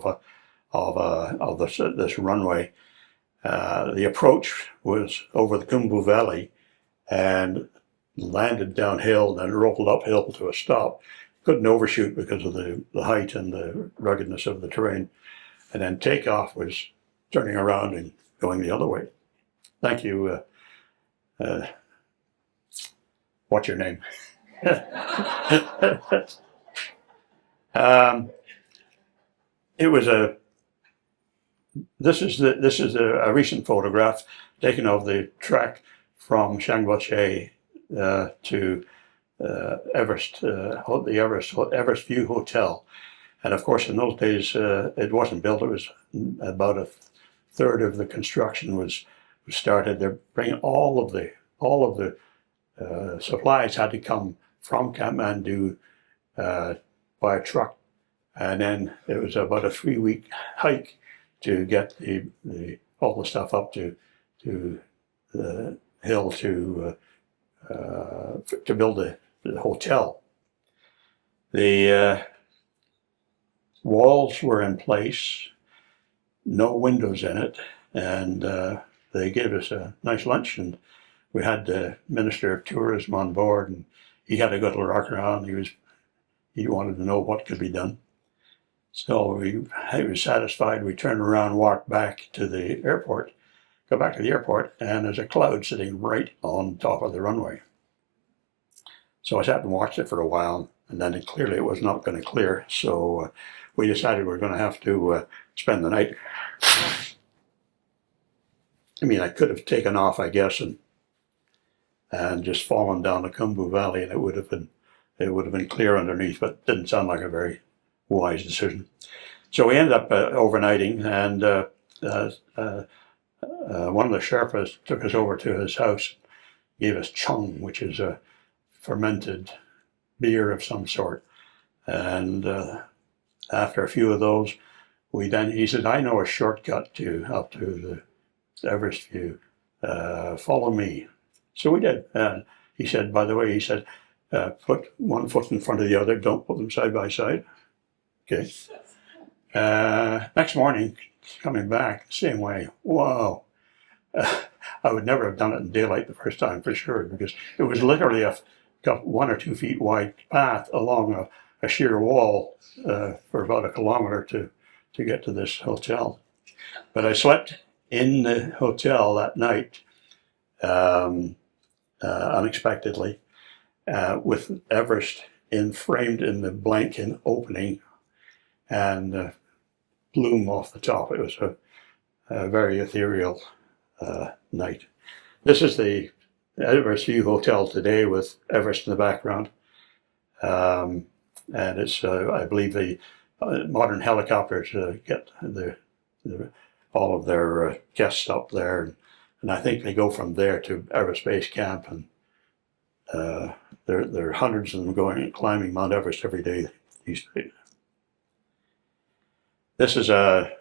of this runway. The approach was over the Caribou Valley and landed downhill, then rolled uphill to a stop. Couldn't overshoot because of the height and the ruggedness of the terrain. And then takeoff was turning around and going the other way. Thank you. What's your name? It was this is a recent photograph taken of the trek from Sangboche to Everest, the Everest View Hotel. And of course, in those days, it wasn't built. It was about a third of the construction was started. They're bringing all of the supplies had to come from Kathmandu by a truck, and then it was about a 3-week hike to get all the stuff up to the hill to build the hotel. The walls were in place, no windows in it, and they gave us a nice lunch, and we had the Minister of Tourism on board, and he had a good look around. He wanted to know what could be done. So he was satisfied. We turned around, walked back to the airport, go back to the airport, and there's a cloud sitting right on top of the runway. So I sat and watched it for a while, and then clearly it was not going to clear. So we decided we were going to have to spend the night. I mean, I could have taken off, I guess, and just fallen down the Caribou Valley, and it would have been clear underneath, but it didn't sound like a very wise decision. So we ended up overnighting, and one of the Sherpas took us over to his house, gave us chung, which is a fermented beer of some sort. And after a few of those, he said, I know a shortcut up to the Everest View. Follow me. So we did. And he said, by the way, he said, put one foot in front of the other, don't put them side by side. Okay. Next morning, coming back, same way. Wow. I would never have done it in daylight the first time for sure, because it was literally a 1 or 2 feet wide path along a sheer wall for about 1 kilometer to get to this hotel. But I slept in the hotel that night unexpectedly with Everest framed in the blanket opening and bloom off the top. It was a very ethereal night. This is the Everest View Hotel today with Everest in the background. And it's, I believe, the modern helicopters get all of their guests up there. And I think they go from there to Everest Base Camp. And there are hundreds of them going and climbing Mount Everest every day these days. This is a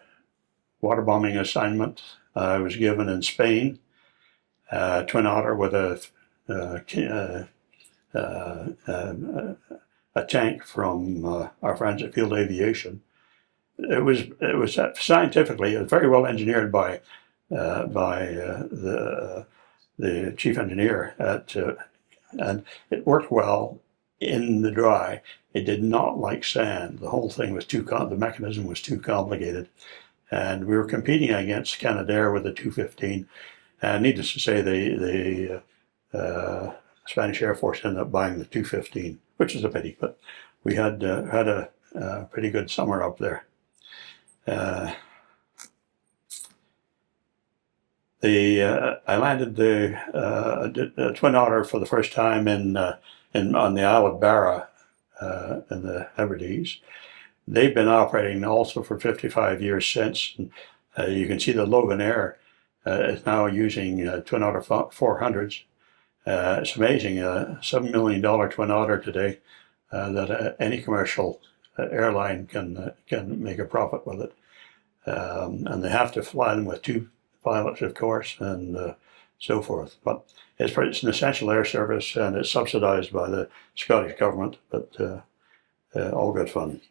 waterbombing assignment I was given in Spain. Twin Otter with a tank from our friends at Field Aviation. It was scientifically, it was very well engineered by the chief engineer and it worked well in the dry. It did not like sand. The whole thing was the mechanism was too complicated, and we were competing against Canadair with the 215. And needless to say, the Spanish Air Force ended up buying the 215, which is a pity. But we had a pretty good summer up there. I landed the Twin Otter for the first time on the Isle of Barra in the Hebrides. They've been operating also for 55 years since. You can see the Loganair is now using Twin Otter 400s. It's amazing, $7 million Twin Otter today that any commercial airline can make a profit with it. And they have to fly them with 2 pilots, of course, and so forth. But it's an essential air service, and it's subsidized by the Scottish government, but all good fun.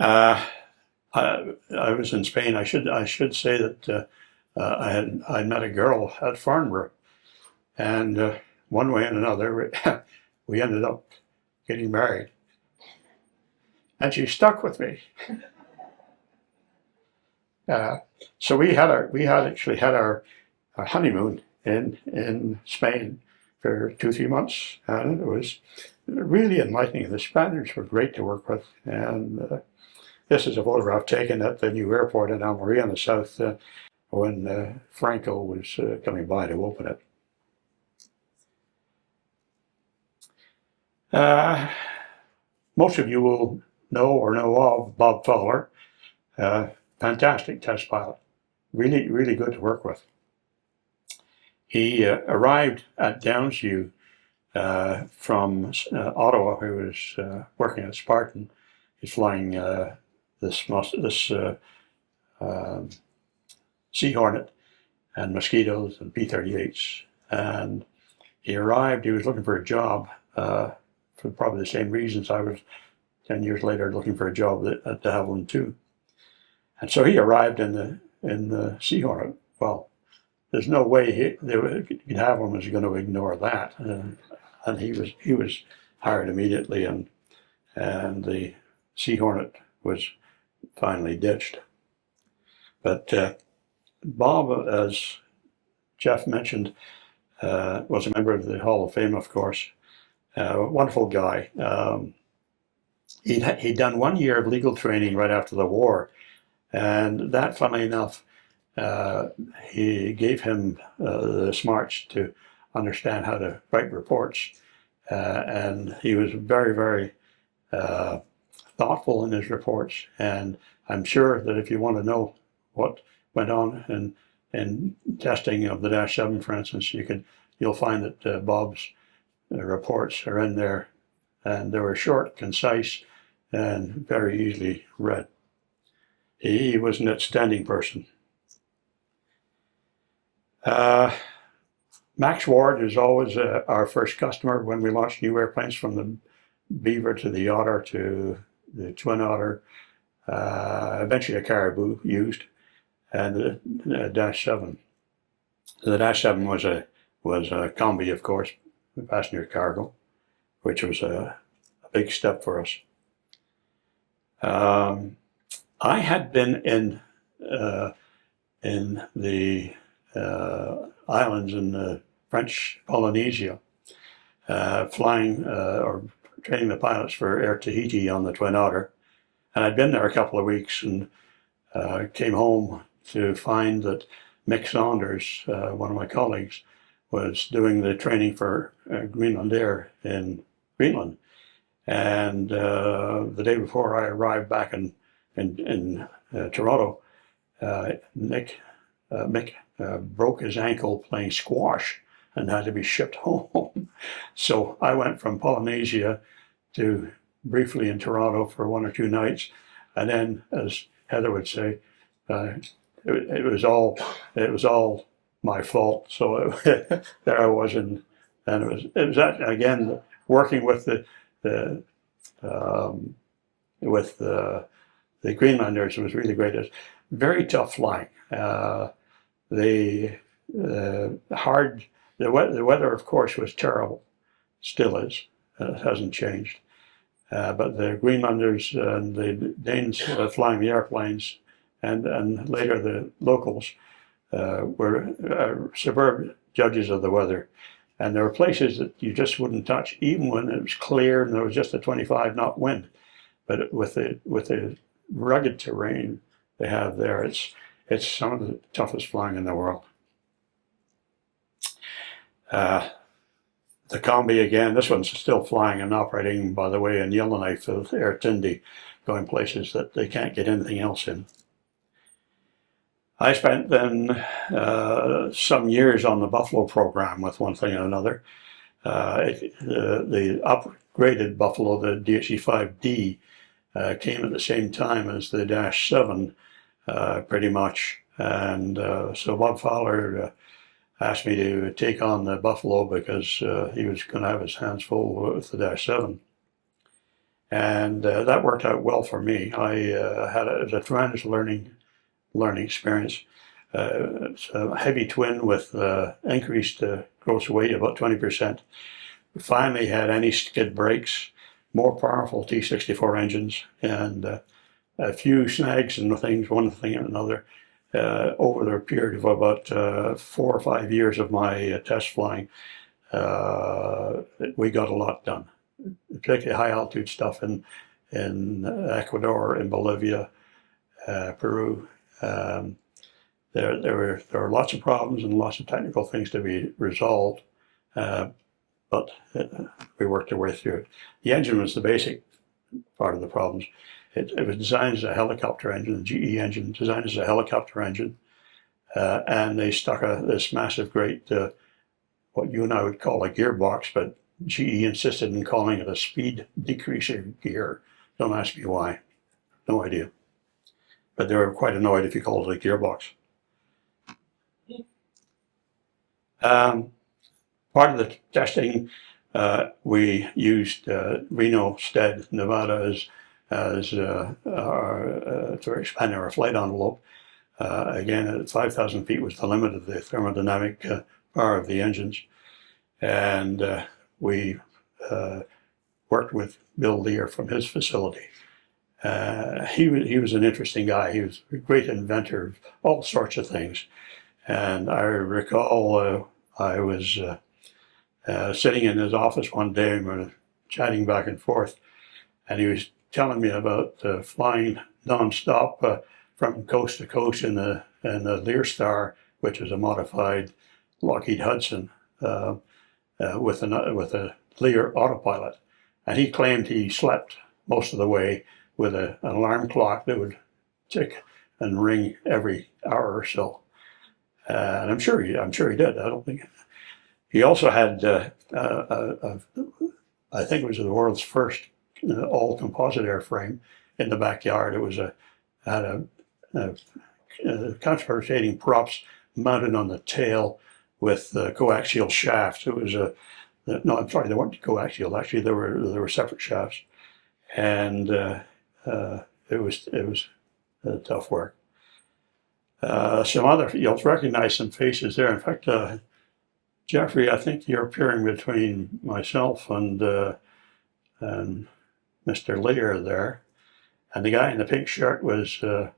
I was in Spain. I should say that I met a girl at Farnborough, and one way and another, we ended up getting married, and she stuck with me. So we actually had our honeymoon in Spain for 2-3 months, and it was really enlightening. The Spaniards were great to work with, and this is a photograph taken at the new airport in Almeria in the south when Franco was coming by to open it. Most of you will know of Bob Fowler. Fantastic test pilot, really, really good to work with. He arrived at Downsview from Ottawa, who was working at Spartan. He's flying this Sea Hornet and Mosquitoes and P-38s. And he arrived, he was looking for a job for probably the same reasons I was 10 years later looking for a job at de Havilland too. And so he arrived in the Sea Hornet. Well, there's no way de Havilland was going to ignore that, and he was hired immediately, and the Sea Hornet was finally ditched. But Bob, as Jeff mentioned, was a member of the Hall of Fame, of course. Wonderful guy. He'd done 1 year of legal training right after the war. And that, funnily enough, he gave him the smarts to understand how to write reports. And he was very, very thoughtful in his reports. And I'm sure that if you want to know what went on in testing of the Dash 7, for instance, you'll find that Bob's reports are in there. And they were short, concise, and very easily read. He was an outstanding person. Max Ward is always our first customer when we launch new airplanes, from the Beaver to the Otter to the Twin Otter, eventually a Caribou used, and the Dash 7. The Dash 7 was a combi, of course, passenger cargo, which was a big step for us. I had been in the islands in the French Polynesia, flying or training the pilots for Air Tahiti on the Twin Otter, and I'd been there a couple of weeks and came home to find that Mick Saunders, one of my colleagues, was doing the training for Greenland Air in Greenland, and the day before I arrived back in Toronto, Mick broke his ankle playing squash and had to be shipped home. So I went from Polynesia to briefly in Toronto for 1 or 2 nights, and then, as Heather would say, it was all my fault. So there I was, and it was that, again, working with the Greenlanders was really great. It's very tough flying. The weather, of course, was terrible. Still is. It hasn't changed. But the Greenlanders and the Danes flying the airplanes, and later the locals, were superb judges of the weather. And there were places that you just wouldn't touch, even when it was clear and there was just a 25-knot wind. But with the rugged terrain they have there, It's some of the toughest flying in the world. The Combi again, this one's still flying and operating, by the way, in Yellowknife with Air Tindy, going places that they can't get anything else in. I spent then some years on the Buffalo program with one thing and another. The upgraded Buffalo, the DHE-5D, came at the same time as the Dash 7, pretty much. And so Bob Fowler asked me to take on the Buffalo because he was going to have his hands full with the Dash 7. And that worked out well for me. It was a tremendous learning experience. It's a heavy twin with increased gross weight, about 20%. We finally had anti-skid brakes, more powerful T64 engines, and a few snags and things, one thing and another, over the period of about 4 or 5 years of my test flying. We got a lot done, particularly high altitude stuff in Ecuador, in Bolivia, Peru. There were lots of problems and lots of technical things to be resolved, but we worked our way through it. The engine was the basic part of the problems. It was designed as a helicopter engine, the GE engine, designed as a helicopter engine, and they stuck this massive, great, what you and I would call a gearbox, but GE insisted in calling it a speed decreaser gear. Don't ask me why, no idea. But they were quite annoyed if you called it a gearbox. Part of the testing, we used Reno, Stead, Nevada to expand our flight envelope. Again, at 5,000 feet was the limit of the thermodynamic power of the engines. And we worked with Bill Lear from his facility. He was an interesting guy. He was a great inventor of all sorts of things. And I recall I was sitting in his office one day and we were chatting back and forth, and he was telling me about flying nonstop from coast to coast in the Lear Star, which is a modified Lockheed Hudson with a Lear autopilot. And he claimed he slept most of the way with an alarm clock that would tick and ring every hour or so. And I'm sure he did. I don't think. He also had, I think it was the world's first all composite airframe in the backyard. It was had a counter-rotating props mounted on the tail with coaxial shafts. It was no, I'm sorry, they weren't coaxial. Actually, there were separate shafts, and it was tough work. Some other, you'll recognize some faces there. In fact, Jeffrey, I think you're appearing between myself and Mr. Lear there. And the guy in the pink shirt was a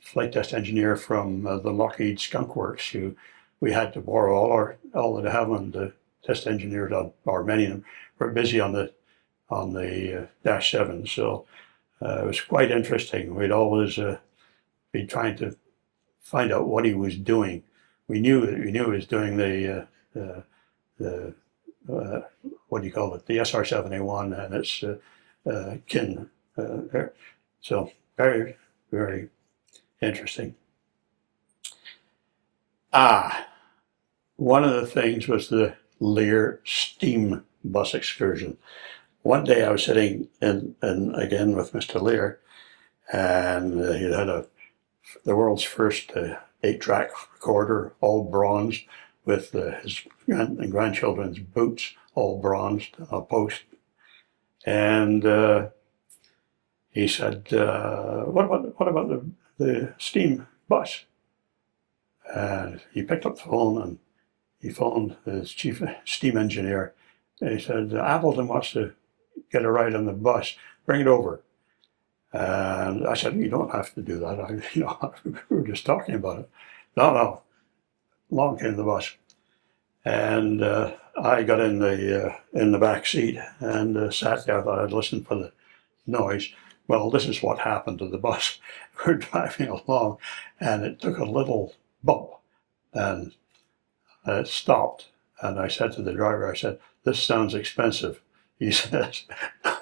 flight test engineer from the Lockheed Skunk Works, who we had to borrow all of the Havilland test engineers, or many of them, were busy on the Dash 7. So it was quite interesting. We'd always be trying to find out what he was doing. We knew he was doing the what do you call it? The SR-7A1 and its kin there. So very, very interesting. One of the things was the Lear steam bus excursion. One day I was sitting in again with Mr. Lear, and he had the world's first 8-track recorder, all bronzed, with his grandchildren's boots, all bronzed on a post. And he said, what about the steam bus? And he picked up the phone and he phoned his chief steam engineer. And he said, Appleton wants to get a ride on the bus, bring it over. And I said, you don't have to do that. We were just talking about it. No. Along came the bus. And I got in the back seat and sat there. I thought I'd listen for the noise. Well, this is what happened to the bus. We're driving along, and it took a little bump, and it stopped. And I said to the driver, I said, "This sounds expensive." He says,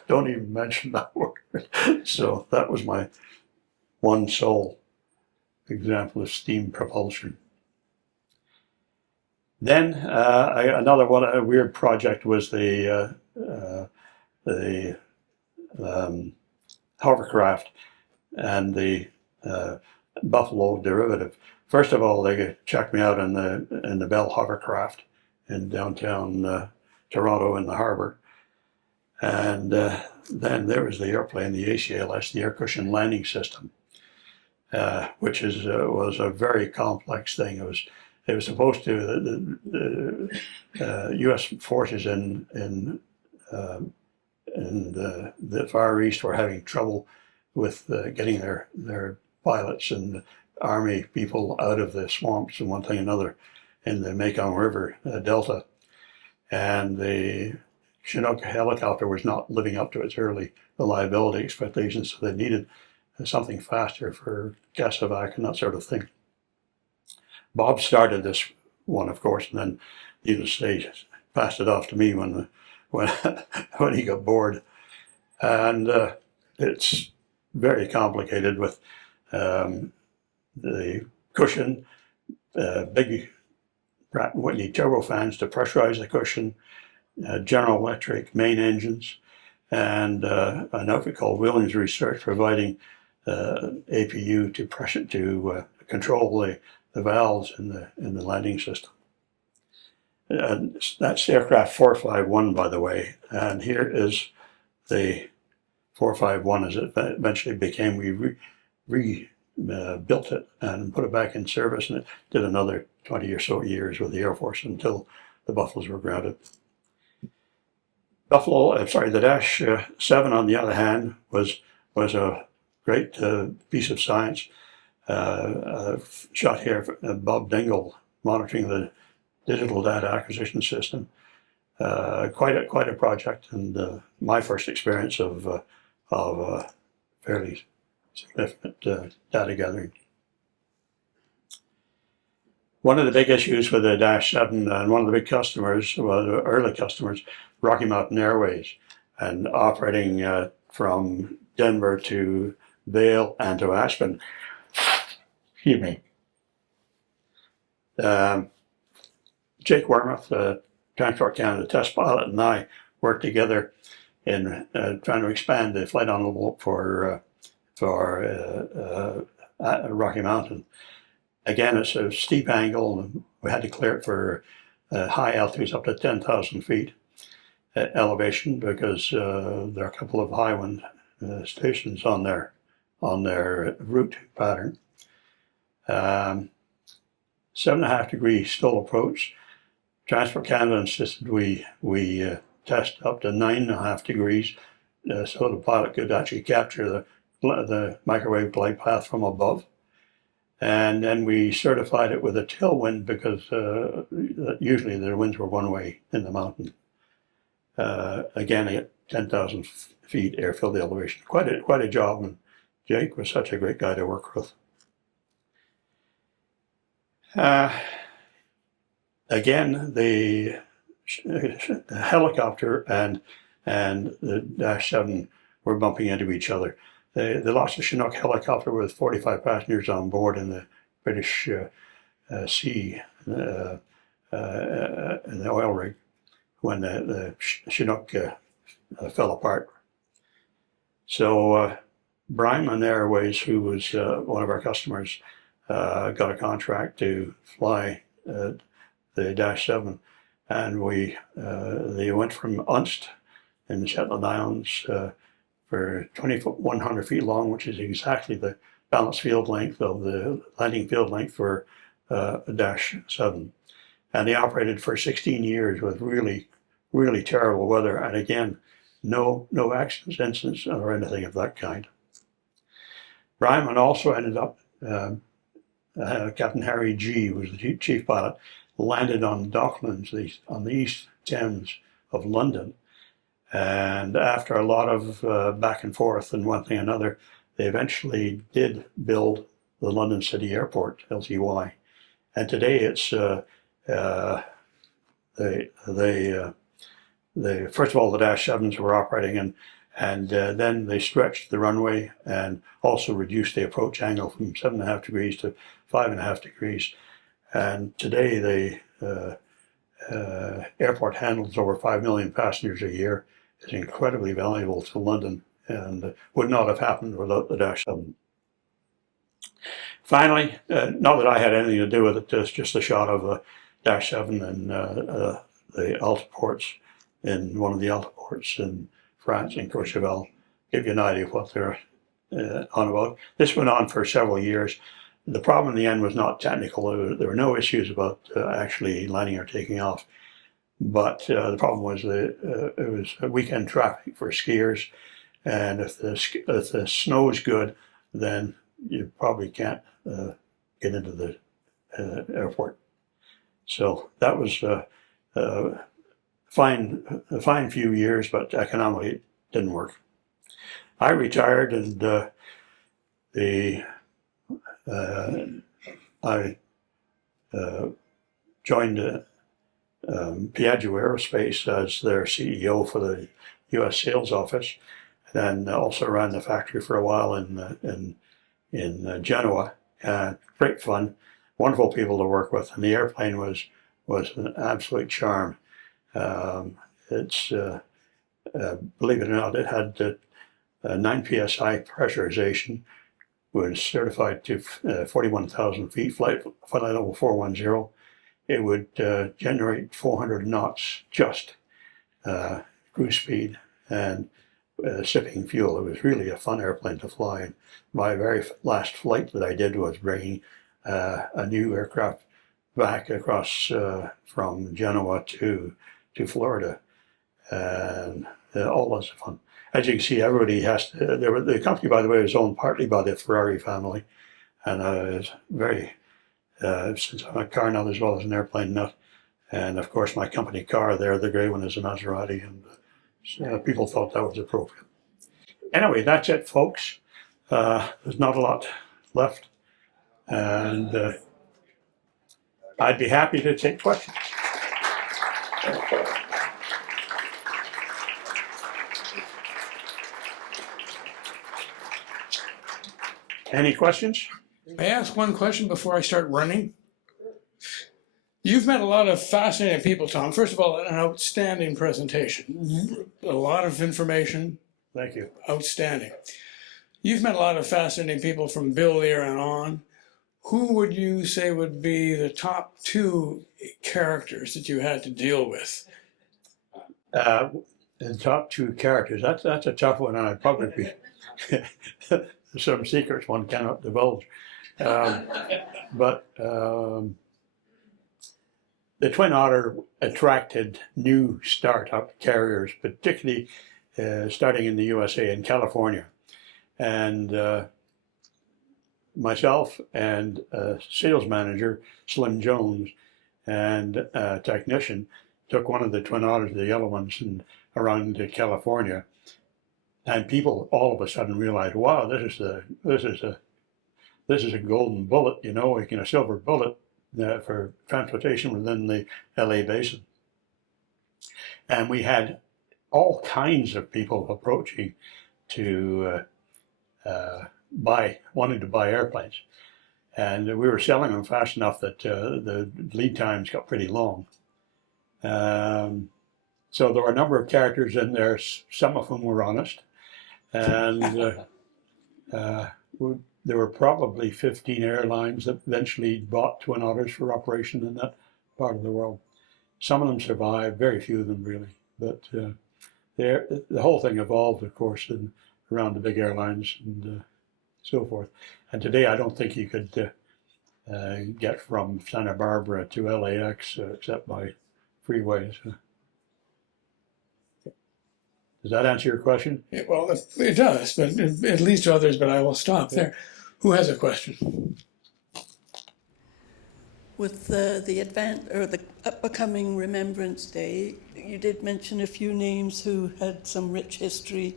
"Don't even mention that word." So that was my one sole example of steam propulsion. Then another one, a weird project was the hovercraft and the Buffalo derivative. First of all, they checked me out in the Bell hovercraft in downtown Toronto in the harbor, and then there was the airplane, the ACLS, the air cushion landing system, which was a very complex thing. It was supposed to the U.S. forces in the Far East were having trouble with getting their pilots and army people out of the swamps and one thing and another in the Mekong River Delta. And the Chinook helicopter was not living up to its early reliability expectations, so they needed something faster for gas evac and that sort of thing. Bob started this one, of course, and then needless to say, passed it off to me when he got bored. And it's very complicated with the cushion, big Pratt & Whitney turbofans to pressurize the cushion, General Electric main engines, and an outfit called Williams Research providing APU to pressure to control the valves in the landing system. That's aircraft 451, by the way, and here is the 451 as it eventually became. We rebuilt it and put it back in service, and it did another 20 or so years with the Air Force until the Buffaloes were grounded. The Dash 7, on the other hand, was a great piece of science. Shot here, Bob Dingle monitoring the digital data acquisition system. Quite a project, and my first experience of fairly significant data gathering. One of the big issues with the Dash 7 and one of the big customers, well, the early customers, Rocky Mountain Airways, and operating from Denver to Vail and to Aspen. Excuse me. Jake Wormuth, Transport Canada test pilot, and I worked together in trying to expand the flight envelope for Rocky Mountain. Again, it's a steep angle, and we had to clear it for high altitudes up to 10,000 feet elevation because there are a couple of high wind stations on their route pattern. 7.5 degree still approach. Transport Canada insisted we test up to 9.5 degrees, so the pilot could actually capture the microwave glide path from above. And then we certified it with a tailwind because usually the winds were one way in the mountain. Again, at 10,000 feet airfield elevation. Quite a job, and Jake was such a great guy to work with. Again, the helicopter and the Dash 7 were bumping into each other. They lost a Chinook helicopter with 45 passengers on board in the British Sea in the oil rig when the Chinook fell apart. So Bryman Airways, who was one of our customers, got a contract to fly the Dash 7, and they went from Unst in the Shetland Islands for 2,100 feet long, which is exactly the balance field length of the landing field length for a Dash 7. And they operated for 16 years with really, really terrible weather, and again, no accidents, incidents, or anything of that kind. Ryman also ended up, Captain Harry G, who was the chief pilot, landed on Docklands on the East Thames of London, And after a lot of back and forth and one thing and another, they eventually did build the London City Airport, LCY. And today it's first of all, the Dash 7s were operating, and then they stretched the runway and also reduced the approach angle from 7.5 degrees to 5.5 degrees. And today the airport handles over 5 million passengers a year. It's incredibly valuable to London and would not have happened without the Dash 7. Finally, not that I had anything to do with it, just a shot of a Dash 7 and the Altiports in one of the Altiports in France, in Courchevel. Give you an idea of what they're on about. This went on for several years. The problem in the end was not technical. There were no issues about actually landing or taking off. But the problem was that it was weekend traffic for skiers. And if the snow is good, then you probably can't get into the airport. So that was a fine few years, but economically it didn't work. I retired, and I joined Piaggio Aerospace as their CEO for the U.S. sales office, and also ran the factory for a while in Genoa. Great fun, wonderful people to work with, and the airplane was an absolute charm. It's believe it or not, it had 9 psi pressurization, was certified to 41,000 feet, flight level 410. It would generate 400 knots just cruise speed and sipping fuel. It was really a fun airplane to fly. And my very last flight that I did was bringing a new aircraft back across from Genoa to Florida, and all lots of fun. As you can see, everybody has to. The company, by the way, was owned partly by the Ferrari family, and it's very since I'm a car nut as well as an airplane nut, and of course my company car there, the grey one, is a Maserati, and people thought that was appropriate. Anyway, that's it, folks. There's not a lot left, and I'd be happy to take questions. Any questions? May I ask one question before I start running? You've met a lot of fascinating people, Tom. First of all, an outstanding presentation. A lot of information. Thank you. Outstanding. You've met a lot of fascinating people from Bill Lear and on. Who would you say would be the top 2 characters that you had to deal with? The top 2 characters, that's a tough one, and I'd probably be some secrets one cannot divulge. But the Twin Otter attracted new startup carriers, particularly starting in the USA and California. And myself and sales manager, Slim Jones, and a technician took one of the Twin Otters, the yellow ones, and around to California. And people all of a sudden realized, wow, this is a golden bullet, a silver bullet for transportation within the LA basin. And we had all kinds of people approaching to wanting to buy airplanes. And we were selling them fast enough that the lead times got pretty long. So there were a number of characters in there, some of whom were honest. And there were probably 15 airlines that eventually bought Twin Otters for operation in that part of the world. Some of them survived, very few of them really. But the whole thing evolved, of course, around the big airlines and so forth. And today I don't think you could get from Santa Barbara to LAX except by freeways. Does that answer your question? Yeah, well, it does, but it leads to others, but I will stop there. Who has a question? with the upcoming Remembrance Day, you did mention a few names who had some rich history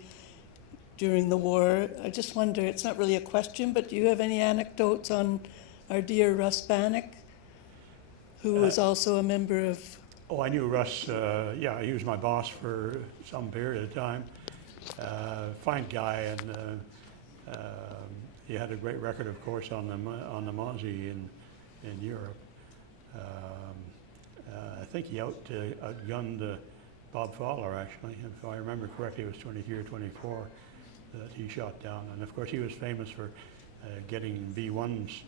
during the war. I just wonder, it's not really a question, but do you have any anecdotes on our dear Russ Bannock, who was also a member of... Oh, I knew Russ, yeah, he was my boss for some period of time. Fine guy, and he had a great record, of course, on the Mozzie in Europe. I think he outgunned Bob Fowler, actually. If I remember correctly, it was 23 or 24 that he shot down. And of course, he was famous for getting B-1s.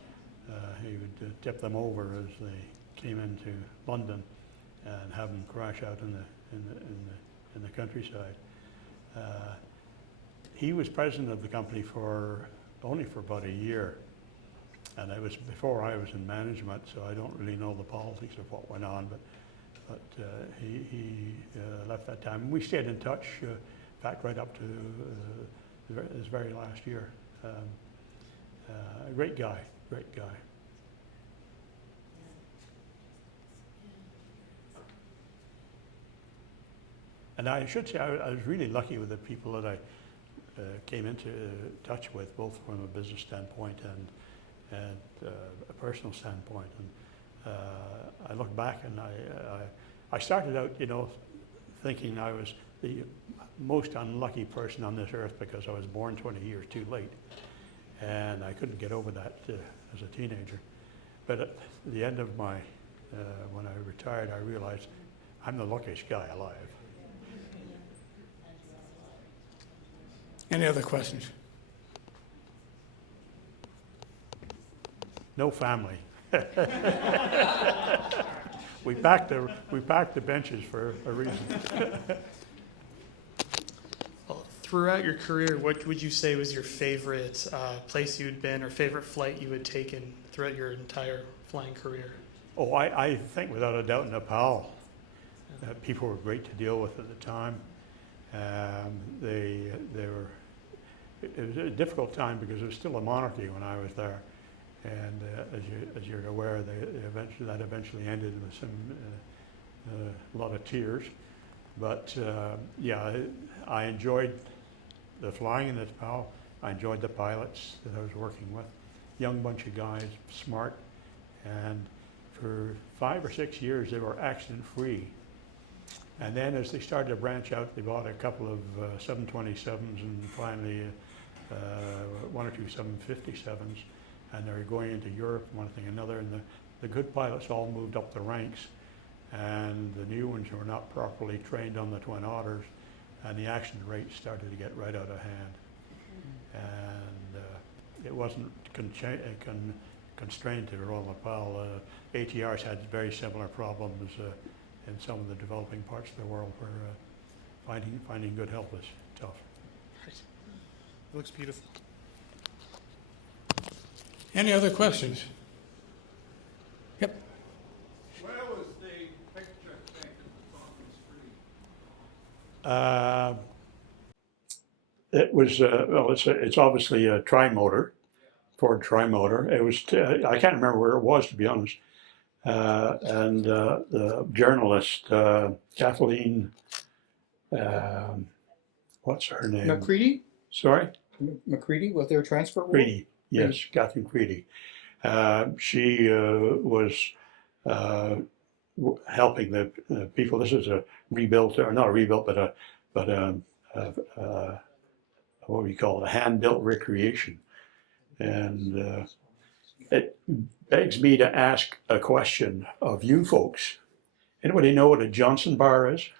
He would tip them over as they came into London and have them crash out in the countryside. He was president of the company only for about a year, and it was before I was in management, so I don't really know the politics of what went on. But he left that time. We stayed in touch, in fact, right up to his very last year. Great guy, great guy. And I should say I was really lucky with the people that I came into touch with, both from a business standpoint and a personal standpoint. And I look back and I started out, thinking I was the most unlucky person on this earth because I was born 20 years too late. And I couldn't get over that as a teenager. But at the end of when I retired, I realized I'm the luckiest guy alive. Any other questions? No family. We packed the benches for a reason. Well, throughout your career, what would you say was your favorite place you'd been or favorite flight you had taken throughout your entire flying career? Oh, I think without a doubt Nepal. People were great to deal with at the time. It was a difficult time because it was still a monarchy when I was there, and as you're aware, that eventually ended with a lot of tears. But yeah, I enjoyed the flying in Nepal. I enjoyed the pilots that I was working with, young bunch of guys, smart, and for 5 or 6 years they were accident-free. And then as they started to branch out, they bought a couple of 727s and finally 1 or 2 757s, and they were going into Europe, one thing or another, and the good pilots all moved up the ranks, and the new ones were not properly trained on the Twin Otters, and the accident rate started to get right out of hand. And it wasn't constrained to Royal Nepal. ATRs had very similar problems in some of the developing parts of the world where finding good help is tough. It looks beautiful. Any other questions? Yep. Where was the picture taken on the screen? It was, well, it's obviously a tri-motor, Ford tri-motor. It was, I can't remember where it was, to be honest. And the journalist, Kathleen, what's her name? McCready? Sorry? McCready, was there a transport? Creedy, yes, Kathleen Creedy. She was helping the people. This is a rebuilt, or not a rebuilt, but what do you call it? A hand-built recreation. And it begs me to ask a question of you folks. Anybody know what a Johnson bar is?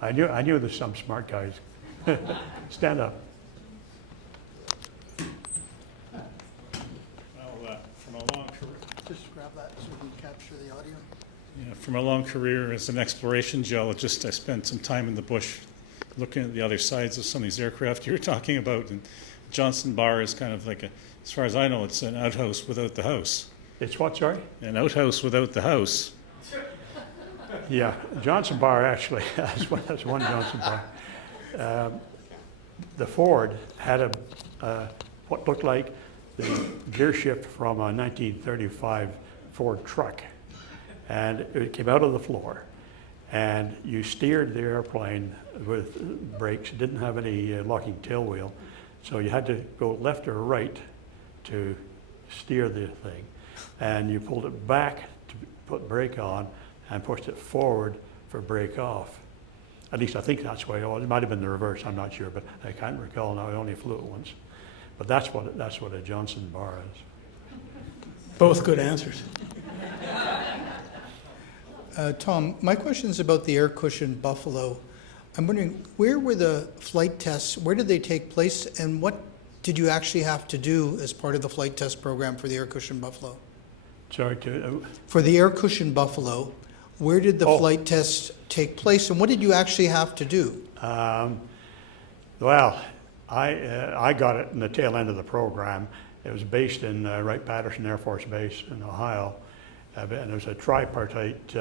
I knew there's some smart guys. Stand up. Well, from a long career, Just grab that so we can capture the audio. yeah, from a long career as an exploration geologist, I spent some time in the bush looking at the other sides of some of these aircraft you were talking about. And Johnson Bar is kind of like as far as I know, it's an outhouse without the house. It's what, sorry? An outhouse without the house. Yeah, Johnson bar actually, that's one Johnson bar. The Ford had what looked like the gear shift from a 1935 Ford truck, and it came out of the floor, and you steered the airplane with brakes. It didn't have any locking tail wheel, so you had to go left or right to steer the thing, and you pulled it back to put brake on and pushed it forward for brake off. At least I think that's the way it was. It might have been the reverse, I'm not sure, but I can't recall now. I only flew it once. But that's what a Johnson bar is. Both good answers. Tom, my question is about the air cushion Buffalo. I'm wondering, where were the flight tests, where did they take place, and what did you actually have to do as part of the flight test program for the air cushion Buffalo? Sorry, For the air cushion Buffalo, where did the flight tests take place, and what did you actually have to do? well, I got it in the tail end of the program. It was based in Wright-Patterson Air Force Base in Ohio, and it was a tripartite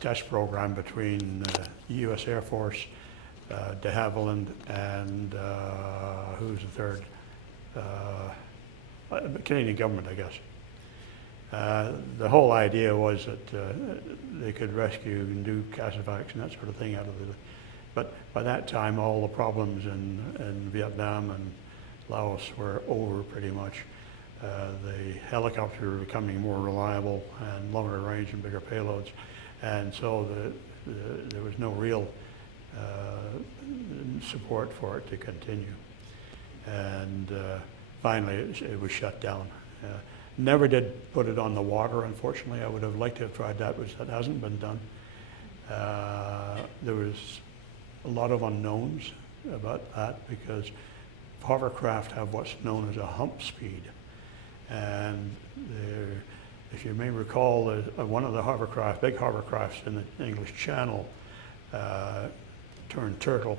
test program between the U.S. Air Force, de Havilland, and who's the third? Canadian government, I guess. The whole idea was that they could rescue and do CAHS and that sort of thing out of the. But by that time, all the problems in Vietnam and Laos were over pretty much. The helicopters were becoming more reliable and longer range and bigger payloads, and so there was no real support for it to continue. And finally, it was shut down. Never did put it on the water, unfortunately. I would have liked to have tried that, but that hasn't been done. There was a lot of unknowns about that because hovercraft have what's known as a hump speed. And if you may recall, one of the hovercraft, big hovercrafts in the English Channel turned turtle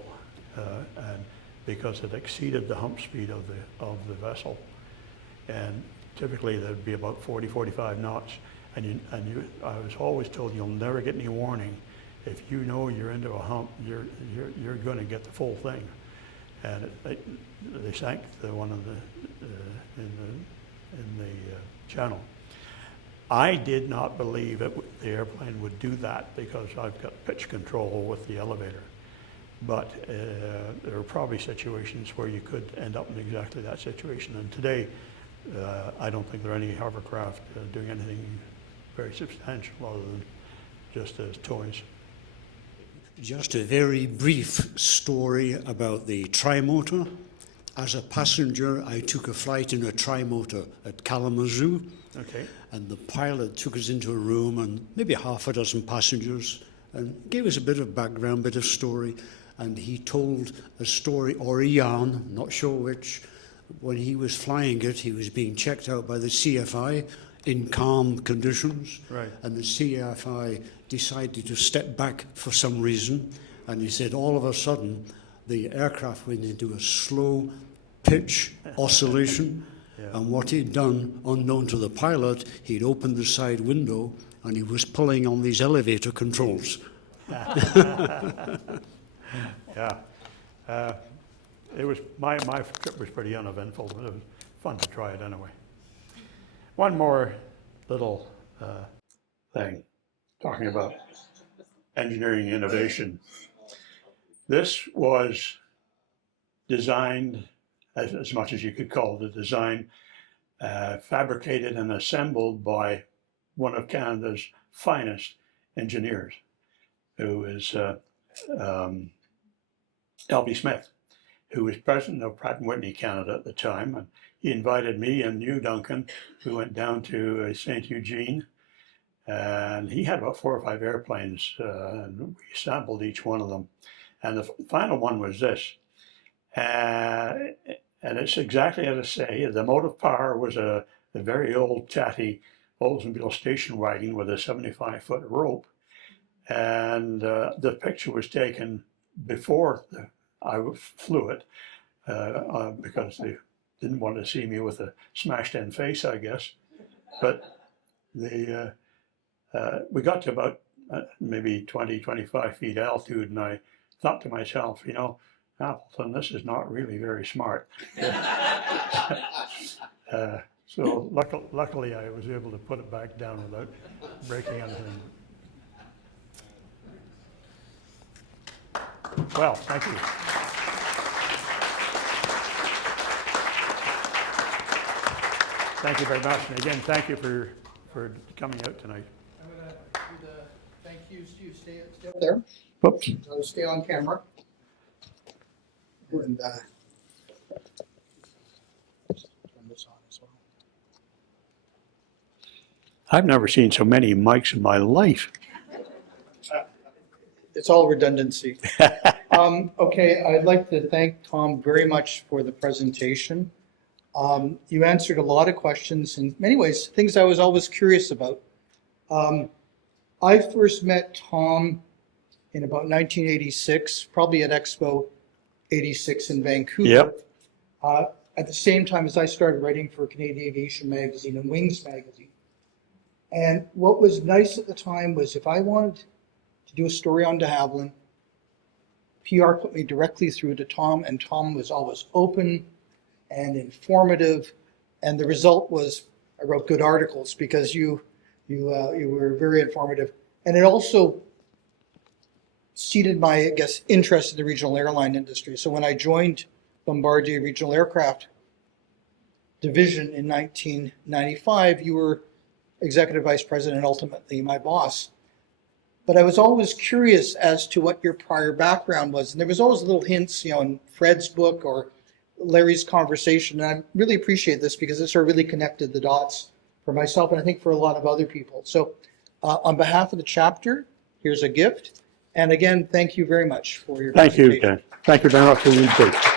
and because it exceeded the hump speed of the vessel. And typically there'd be about 40, 45 knots. I was always told you'll never get any warning. If you know you're into a hump, you're going to get the full thing. And they sank the one of in the channel. I did not believe the airplane would do that because I've got pitch control with the elevator. But there are probably situations where you could end up in exactly that situation. And today, I don't think there are any hovercraft doing anything very substantial other than just as toys. Just a very brief story about the trimotor. As a passenger, I took a flight in a trimotor at Kalamazoo. Okay. And the pilot took us into a room and maybe half a dozen passengers and gave us a bit of background, bit of story. And he told a story, or a yarn, not sure which. When he was flying it, he was being checked out by the CFI in calm conditions. Right. And the CFI decided to step back for some reason. And he said all of a sudden, the aircraft went into a slow pitch oscillation. Yeah. And what he'd done, unknown to the pilot, he'd opened the side window and he was pulling on these elevator controls. Yeah. It was my trip was pretty uneventful, but it was fun to try it anyway. One more little thing, talking about engineering innovation. This was designed, as much as you could call it a design, fabricated and assembled by one of Canada's finest engineers, who is L.B. Smith, who was president of Pratt & Whitney Canada at the time. And he invited me and you, Duncan, who went down to St. Eugene. And he had about 4 or 5 airplanes, and we sampled each one of them. And the final one was this. And it's exactly as I say. The motive power was a very old, tatty Oldsmobile station wagon with a 75-foot rope. And the picture was taken before I flew it because they didn't want to see me with a smashed-in face, I guess. But we got to about maybe 20, 25 feet altitude, and I thought to myself, you know, Appleton, this is not really very smart. So luckily I was able to put it back down without breaking anything. Well, thank you. Thank you very much. And again, thank you for coming out tonight. I'm going to do the thank yous. Do you stay up there? Whoops. So stay on camera. And turn this on as well. I've never seen so many mics in my life. It's all redundancy. Okay, I'd like to thank Tom very much for the presentation. You answered a lot of questions, in many ways, things I was always curious about. I first met Tom in about 1986, probably at Expo 86 in Vancouver. Yep. At the same time as I started writing for Canadian Aviation magazine and Wings magazine. And what was nice at the time was if I wanted to do a story on de Havilland, PR put me directly through to Tom, and Tom was always open and informative. And the result was I wrote good articles because you were very informative. And it also seeded my, I guess, interest in the regional airline industry. So when I joined Bombardier Regional Aircraft Division in 1995, you were executive vice president, ultimately my boss. But I was always curious as to what your prior background was. And there was always little hints, in Fred's book or Larry's conversation. And I really appreciate this because it sort of really connected the dots for myself and I think for a lot of other people. So on behalf of the chapter, here's a gift. And again, thank you very much for your Thank you, presentation. Ken. Thank you very much for the invitation.